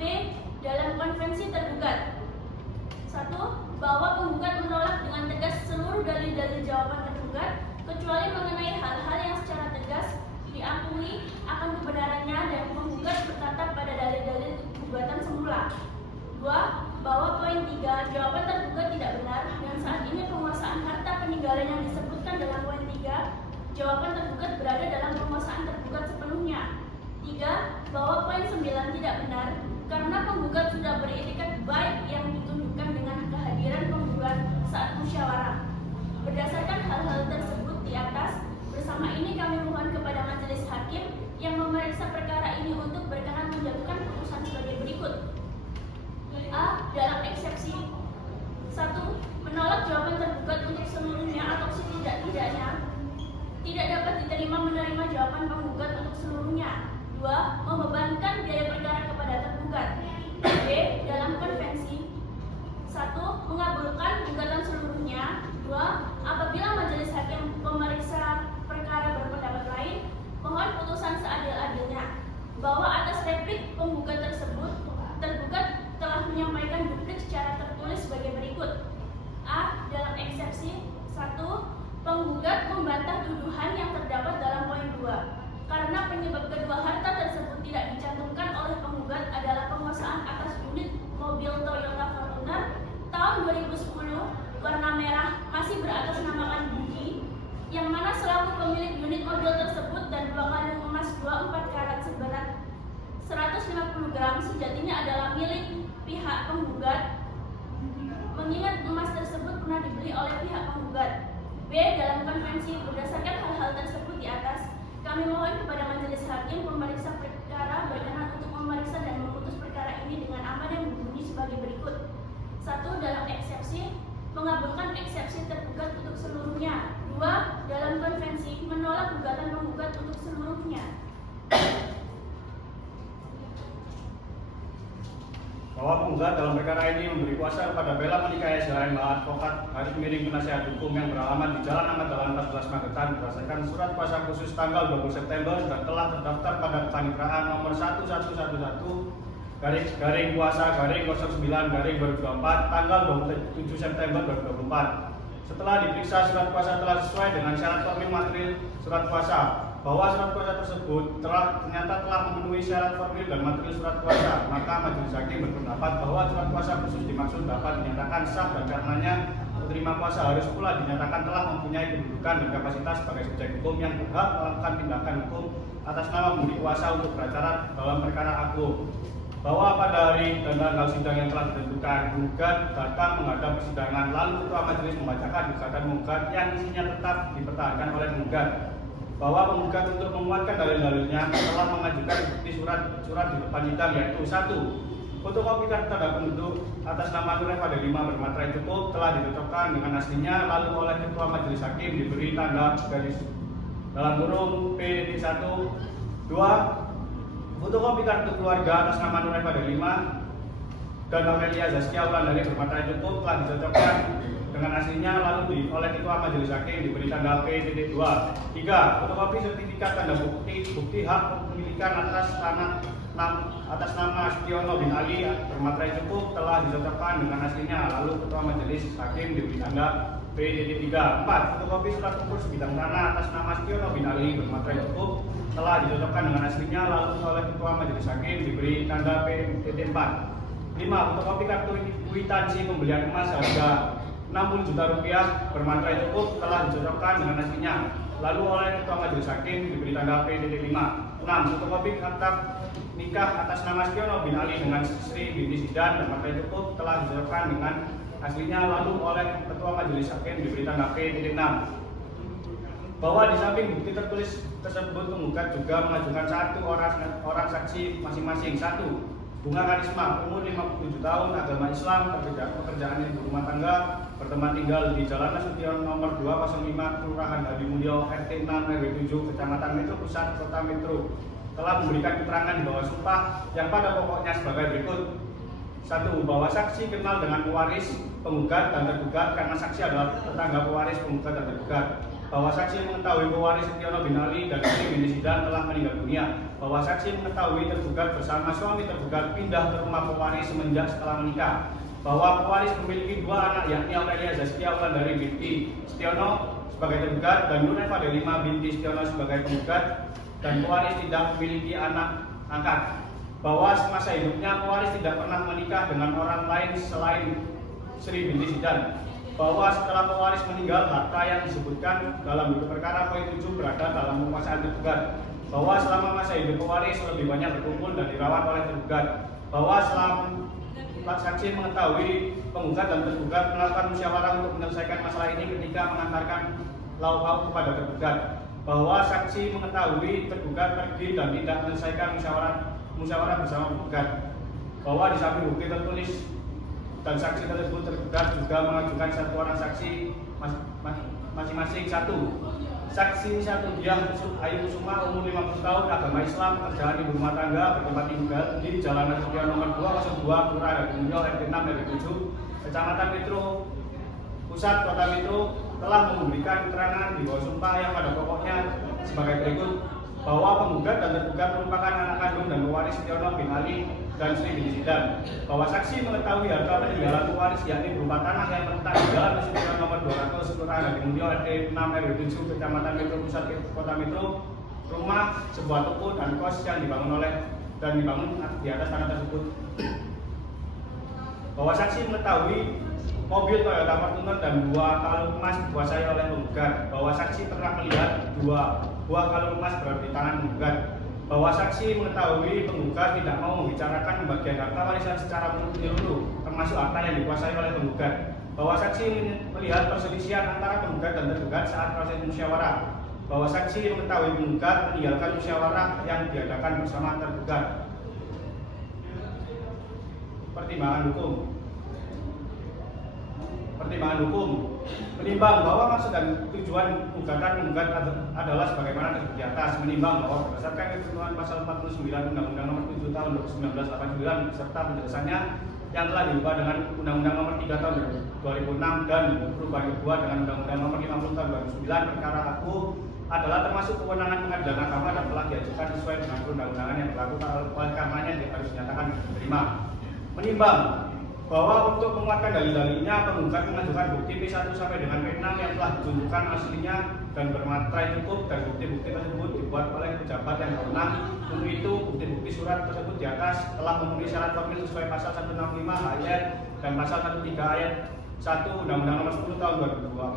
B. Dalam konvensi tergugat. 1. Bahwa penggugat menolak dengan tegas seluruh dalil-dalil jawaban tergugat, kecuali mengenai hal-hal yang secara tegas diakui akan kebenarannya dan penggugat bertatap pada dalil-dalil gugatan semula. 2. Bahwa poin 3 jawaban tergugat tidak benar dan saat ini penguasaan harta peninggalan yang disebutkan dalam poin 3 jawaban tergugat berada dalam penguasaan tergugat sepenuhnya. 3. Bahwa poin 9 tidak benar karena penggugat sudah beritikat baik yang ditunjukkan dengan kehadiran penggugat saat musyawarah. Berdasarkan hal-hal tersebut di atas, bersama ini kami mohon kepada majelis hakim yang memeriksa perkara ini untuk berkenan menjatuhkan putusan sebagai berikut. A. Dalam eksepsi 1. Menolak jawaban tergugat untuk seluruhnya atau setidak-tidaknya tidak dapat diterima menerima jawaban penggugat untuk seluruhnya. 2. Membebankan biaya perkara kepada tergugat. B. Dalam konvensi 1. Mengabulkan gugatan seluruhnya. 2. Apabila majelis hakim pemeriksa perkara berpendapat lain, mohon putusan seadil-adilnya bahwa atas replik penggugat tersebut tergugat telah menyampaikan duplik secara tertulis sebagai berikut. A. Dalam eksepsi 1. Penggugat membantah tuduhan yang terdapat dalam poin 2 karena penyebab kedua harta tersebut tidak dicantumkan oleh penggugat adalah penguasaan atas unit mobil Toyota Fortuner tahun 2010 warna merah masih beratasnamakan Budi, yang mana selaku pemilik unit mobil tersebut dan 2 kalung emas 24 karat seberat 150 gram sejatinya adalah milik pihak penggugat, mengingat emas tersebut pernah dibeli oleh pihak penggugat. B. Dalam konvensi berdasarkan hal-hal tersebut di atas, kami mohon kepada majelis hakim pemeriksa perkara berkenan untuk memeriksa dan memutus perkara ini dengan amar yang berbunyi sebagai berikut. 1. Dalam eksepsi mengabulkan eksepsi tergugat untuk seluruhnya. 2. Dalam konvensi menolak gugatan penggugat untuk seluruhnya. Bahwa penggugat dalam perkara ini memberi kuasa kepada Bella Monika SHM advokat garis miring penasihat hukum yang beralamat di Jalan Ahmad Dahlan 14 Magetan berdasarkan surat kuasa khusus tanggal 20 September dan telah terdaftar pada panitraan nomor 1111 kuasa 09 2024 tanggal 27 September 2024. Setelah diperiksa surat kuasa telah sesuai dengan syarat formil material surat kuasa, bahwa surat kuasa tersebut ternyata telah memenuhi syarat formil dan material surat kuasa, maka majelis hakim berpendapat bahwa surat kuasa khusus dimaksud dapat dinyatakan sah dan karenanya penerima kuasa harus pula dinyatakan telah mempunyai kedudukan dan kapasitas sebagai subjek hukum yang berhak melakukan tindakan hukum atas nama pemberi kuasa untuk beracara dalam perkara aku. Bahwa pada hari dan tanggal sidang yang telah ditentukan, penggugat datang menghadap persidangan, lalu ketua majelis membacakan gugatan penggugat yang isinya tetap dipertahankan oleh penggugat. Bahwa penggugat untuk menguatkan dalil-dalilnya telah mengajukan bukti surat di depan sidang, yaitu 1. Fotokopi kartu tanda penduduk atas nama Nureh pada 5 bermaterai cukup telah dicocokkan dengan aslinya, lalu oleh ketua majelis hakim diberi tanda garis dalam kurung P1. 2. Fotokopi kartu keluarga atas nama Nur Eva Delima dan Amelia Zaskia Wulandari bermaterai cukup telah dicocokkan dengan aslinya lalu oleh Ketua Majelis Hakim diberi tanda P.2. 3. Fotokopi sertifikat tanda bukti hak kepemilikan atas nama Setiono bin Ali bermaterai cukup telah dicocokkan dengan aslinya lalu Ketua Majelis Hakim diberi tanda P.3. 4. Fotokopi surat ukur sebidang tanah atas nama Setiono bin Ali bermaterai cukup telah dicocokkan dengan aslinya lalu oleh Ketua Majelis Hakim diberi tanda P.4. 5. Fotokopi kartu kwitansi pembelian emas harga 60 juta rupiah bermaterai cukup telah dicocokkan dengan aslinya lalu oleh Ketua Majelis Hakim diberi tanda P.5. 6. Fotokopi akta nikah atas nama Setiono bin Ali dengan Sri binti Zidan bermaterai cukup telah dicocokkan dengan aslinya lalu oleh Ketua Majelis Hakim diberi tanda P.6. Bahwa di samping bukti tertulis tersebut penggugat juga mengajukan satu orang saksi masing-masing. 1. Bunga Karisma, umur 57 tahun, agama Islam, pekerjaan ibu rumah tangga, berteman tinggal di Jalan Nasution nomor 205, Kelurahan Hadi Mulyo, RT 6 RW 7, Kecamatan Metro Pusat, Kota Metro, telah memberikan keterangan di bawah sumpah yang pada pokoknya sebagai berikut. 1. Bahwa saksi kenal dengan pewaris penggugat dan tergugat karena saksi adalah tetangga pewaris penggugat dan tergugat. Bahwa saksi mengetahui pewaris Setiono bin Ali dan Sri binti Zidan telah meninggal dunia. Bahwa saksi mengetahui tergugat bersama suami tergugat pindah ke rumah pewaris semenjak setelah menikah. Bahwa pewaris memiliki 2 anak yakni Amelia Zaskia Wulandari binti Setiono sebagai tergugat dan Nur Eva Delima binti Setiono sebagai penggugat dan pewaris tidak memiliki anak angkat. Bahwa semasa hidupnya pewaris tidak pernah menikah dengan orang lain selain Sri binti Zidan. Bahwa setelah pewaris meninggal, harta yang disebutkan dalam buku perkara poin 7 berada dalam penguasaan tergugat. Bahwa selama masa hidup pewaris lebih banyak berkumpul dan dirawat oleh tergugat. Bahwa selama saksi mengetahui penggugat dan tergugat melakukan musyawarah untuk menyelesaikan masalah ini ketika mengantarkan lauk kepada tergugat. Bahwa saksi mengetahui tergugat pergi dan tidak menyelesaikan musyawarah bersama penggugat. Bahwa di samping bukti tertulis dan saksi tersebut tergugat juga mengajukan satu orang saksi masing-masing. 1. Saksi Satudiah Ayu Kusuma, umur 50 tahun, agama Islam, pekerjaan ibu rumah tangga, bertempat tinggal di Jalan Nasution nomor 202, Kelurahan Hadi Mulyo, RT 6 RW 7, Kecamatan Metro Pusat, Kota Metro, telah memberikan keterangan di bawah sumpah yang pada pokoknya sebagai berikut. Bahwa penggugat dan tergugat merupakan anak kandung dan pewaris Setiono bin Ali dan Sri binti Zidan. Bahwa saksi mengetahui harta peninggalan pewaris yakni berupa tanah yang terletak di Jalan Nasution nomor 200, Kelurahan Hadi Mulyo, RT 6 RW 7, Kecamatan Metro Pusat, Kota Metro, rumah, sebuah toko dan kos yang dibangun di atas tanah tersebut. Bahwa saksi mengetahui mobil Toyota Fortuner dan 2 kalung emas dikuasai oleh penggugat. Bahwa saksi pernah melihat 2 buah kalung emas berada di tangan penggugat. Bahwa saksi mengetahui penggugat tidak mau membicarakan pembagian harta warisan secara menyeluruh, termasuk harta yang dikuasai oleh penggugat. Bahwa saksi melihat perselisihan antara penggugat dan tergugat saat proses musyawarah. Bahwa saksi mengetahui penggugat meninggalkan musyawarah yang diadakan bersama tergugat. Pertimbangan hukum menimbang bahwa maksud dan tujuan gugatan penggugat adalah sebagaimana tersebut di atas. Menimbang bahwa berdasarkan ketentuan pasal 49 Undang-Undang Nomor 7 Tahun 1989 serta penjelasannya yang telah diubah dengan Undang-Undang Nomor 3 Tahun 2006 dan perubahan kedua dengan Undang-Undang Nomor 50 Tahun 2009, perkara aku adalah termasuk kewenangan pengadilan agama dan telah diajukan sesuai dengan perundang-undangan yang berlaku, oleh karenanya harus dinyatakan diterima. Menimbang bahwa untuk menguatkan dalil-dalilnya penggugat mengajukan bukti P1 sampai dengan P6 yang telah ditunjukkan aslinya dan bermaterai cukup dan bukti-bukti tersebut dibuat oleh pejabat yang berwenang. Untuk itu bukti-bukti surat tersebut di atas telah memenuhi syarat formil sesuai pasal 165 ayat dan pasal 13 ayat 1 Undang-Undang Nomor 10 Tahun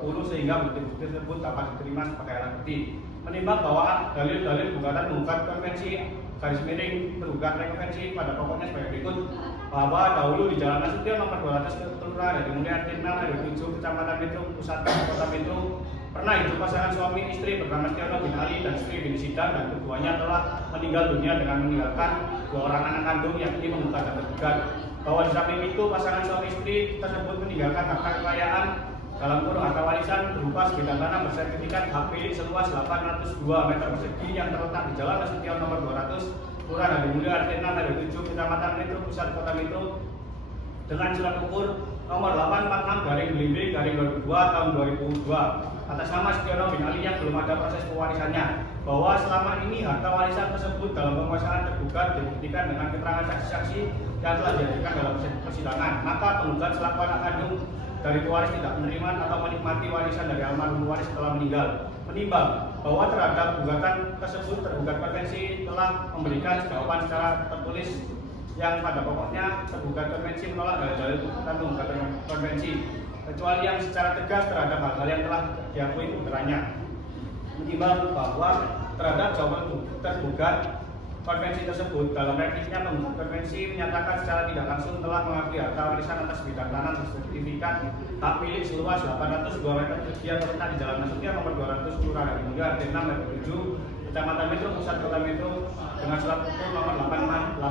2020 sehingga bukti-bukti tersebut dapat diterima sebagai alat bukti. Menimbang bahwa dalil-dalil gugatan menggugat konvensi tergugat rekonvensi pada pokoknya sebagai berikut. Bahwa dahulu di Jalan Nasution nomor 200 Kelurahan Hadi Mulyo, RT 6 RW 7, Kecamatan Metro Pusat, Kota Metro, pernah hidup pasangan suami istri bernama Setiono bin Ali dan Sri binti Zidan dan keduanya telah meninggal dunia dengan meninggalkan 2 orang anak kandung yakni penggugat dan tergugat. Bahwa di samping itu pasangan suami istri tersebut meninggalkan harta kekayaan dalam kurung harta warisan berupa sebidang tanah bersertifikat hak milik seluas 802 meter persegi yang terletak di Jalan Nasution nomor 200 Kelurahan Hadi Mulyo RT 6 RW 7 Kecamatan Metro Pusat Kota Metro dengan surat ukur nomor 846/2002 tahun 2002 atas nama Sugiono bin Ali yang belum ada proses pewarisannya, bahwa selama ini harta warisan tersebut dalam penguasaan tergugat dibuktikan dengan keterangan saksi-saksi yang telah dihadirkan dalam persidangan, maka penggugat selaku anak kandung dari pewaris tidak menerima atau menikmati warisan dari almarhum pewaris setelah meninggal. Menimbang bahwa terhadap gugatan tersebut tergugat konvensi telah memberikan jawaban secara tertulis yang pada pokoknya tergugat konvensi menolak dalil-dalil tuntutan penggugat konvensi, kecuali yang secara tegas terhadap hal-hal yang telah diakui putranya. Menimbang bahwa terhadap jawaban tergugat konvensi tersebut dalam repliknya penggugat konvensi menyatakan secara tidak langsung telah mengakui harta warisan atas bidang tanah sertifikat hak milik seluas 802 meter persegi yang terletak di Jalan Nasution nomor 200 Kelurahan Hadi Mulyo RT 6 RW 7 Kecamatan Metro Pusat Kota Metro dengan surat ukur nomor 846/2002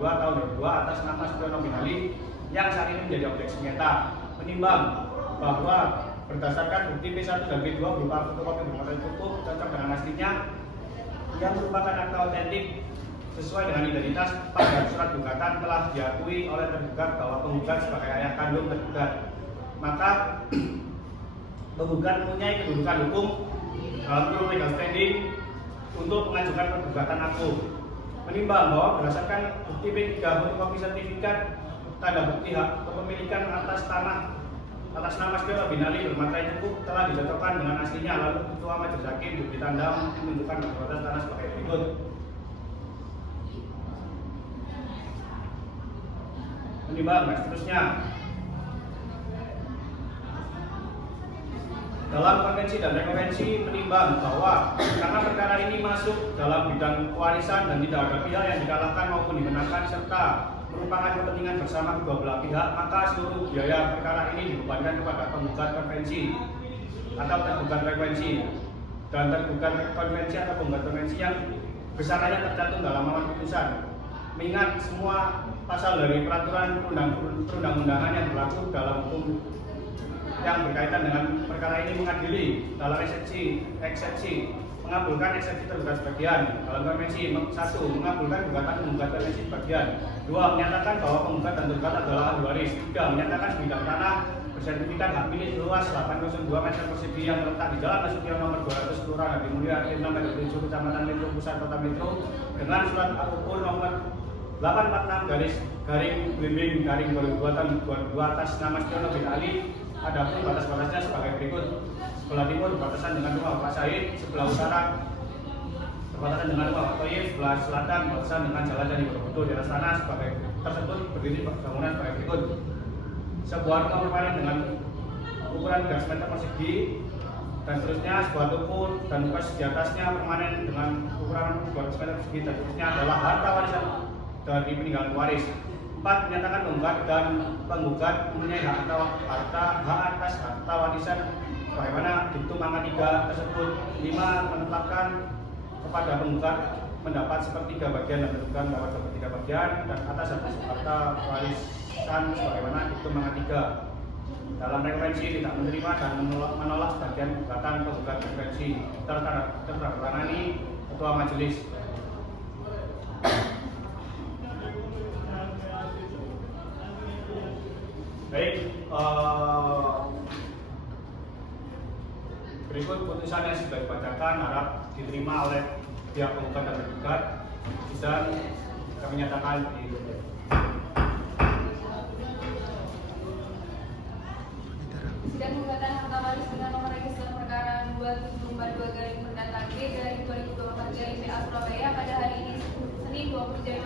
tahun 2002 atas nama Sugiono bin Ali yang saat ini menjadi objek sengketa. Menimbang bahwa berdasarkan bukti P1 dan P2 berupa fotokopi bermuatan cukup cocok dengan aslinya yang merupakan akta otentik sesuai dengan identitas pada surat gugatan telah diakui oleh tergugat bahwa penggugat sebagai ayah kandung tergugat, maka penggugat mempunyai kedudukan hukum dalam kurung legal standing untuk mengajukan pergugatan aku. Menimbang bahwa berdasarkan bukti P3 fotokopi sertifikat tanda bukti hak kepemilikan atas tanah atas nama Sugiono bin Ali bermaterai cukup telah dicocokkan dengan aslinya, lalu Ketua Majelis Hakim diberi tanda menunjukkan perbuatan tanah sebagai berikut. Menimbang seterusnya dalam konvensi dan rekonvensi menimbang bahwa karena perkara ini masuk dalam bidang kewarisan dan tidak ada pihak yang dikalahkan maupun dimenangkan serta merupakan kepentingan bersama kedua belah pihak, maka seluruh biaya perkara ini dibebankan kepada penggugat konvensi atau tergugat rekonvensi dan tergugat konvensi atau penggugat konvensi yang besarannya tercantum dalam amar putusan. Mengingat semua pasal dari peraturan perundang-undangan yang berlaku dalam hukum yang berkaitan dengan perkara ini mengadili dalam eksepsi mengabulkan eksepsi tergugat sebagian dalam konvensi 1 mengabulkan gugatan penggugat konvensi sebagian, 2 menyatakan bahwa penggugat dan tergugat adalah ahli waris, 3 menyatakan bidang tanah bersertifikat hak milik luas 802 meter persegi yang terletak di Jalan Nasution nomor 200 Kelurahan Hadi Mulyo RT 6 RW 7 Kecamatan Metro Pusat Kota Metro dengan surat ukur nomor 846/2002 tahun 2002 atas nama Sugiono bin Ali. Adapun batas-batasnya sebagai berikut: sebelah timur berbatasan dengan rumah Bapak Said, sebelah utara berbatasan dengan rumah Pak Toyib, sebelah selatan berbatasan dengan Jalan Candi Borobudur. Di atas tanah sebagai tersebut berdiri bangunan sebagai berikut: sebuah rumah permanen dengan ukuran 3 meter persegi dan seterusnya, sebuah toko dan bekas di atasnya permanen dengan ukuran 2 meter persegi dan seterusnya adalah harta warisan dari peninggalan waris. 4 menyatakan penggugat dan penggugat mempunyai hak atas harta warisan bagaimana diktum angka 3 tersebut. 5 menetapkan kepada penggugat mendapat sepertiga bagian dan tergugat mendapat sepertiga bagian dan atas harta warisan sebagaimana diktum angka 3. Dalam rekonvensi tidak menerima dan menolak sebagian gugatan penggugat rekonvensi tertangani Ketua Majelis. Baik, berikut putusan yang sudah dibacakan harap diterima oleh pihak penggugat dan tergugat dan kami nyatakan di sidang gugatan harta waris dengan nomor register perkara 2742/P/2024/PA Surabaya pada hari ini Senin 20 Januari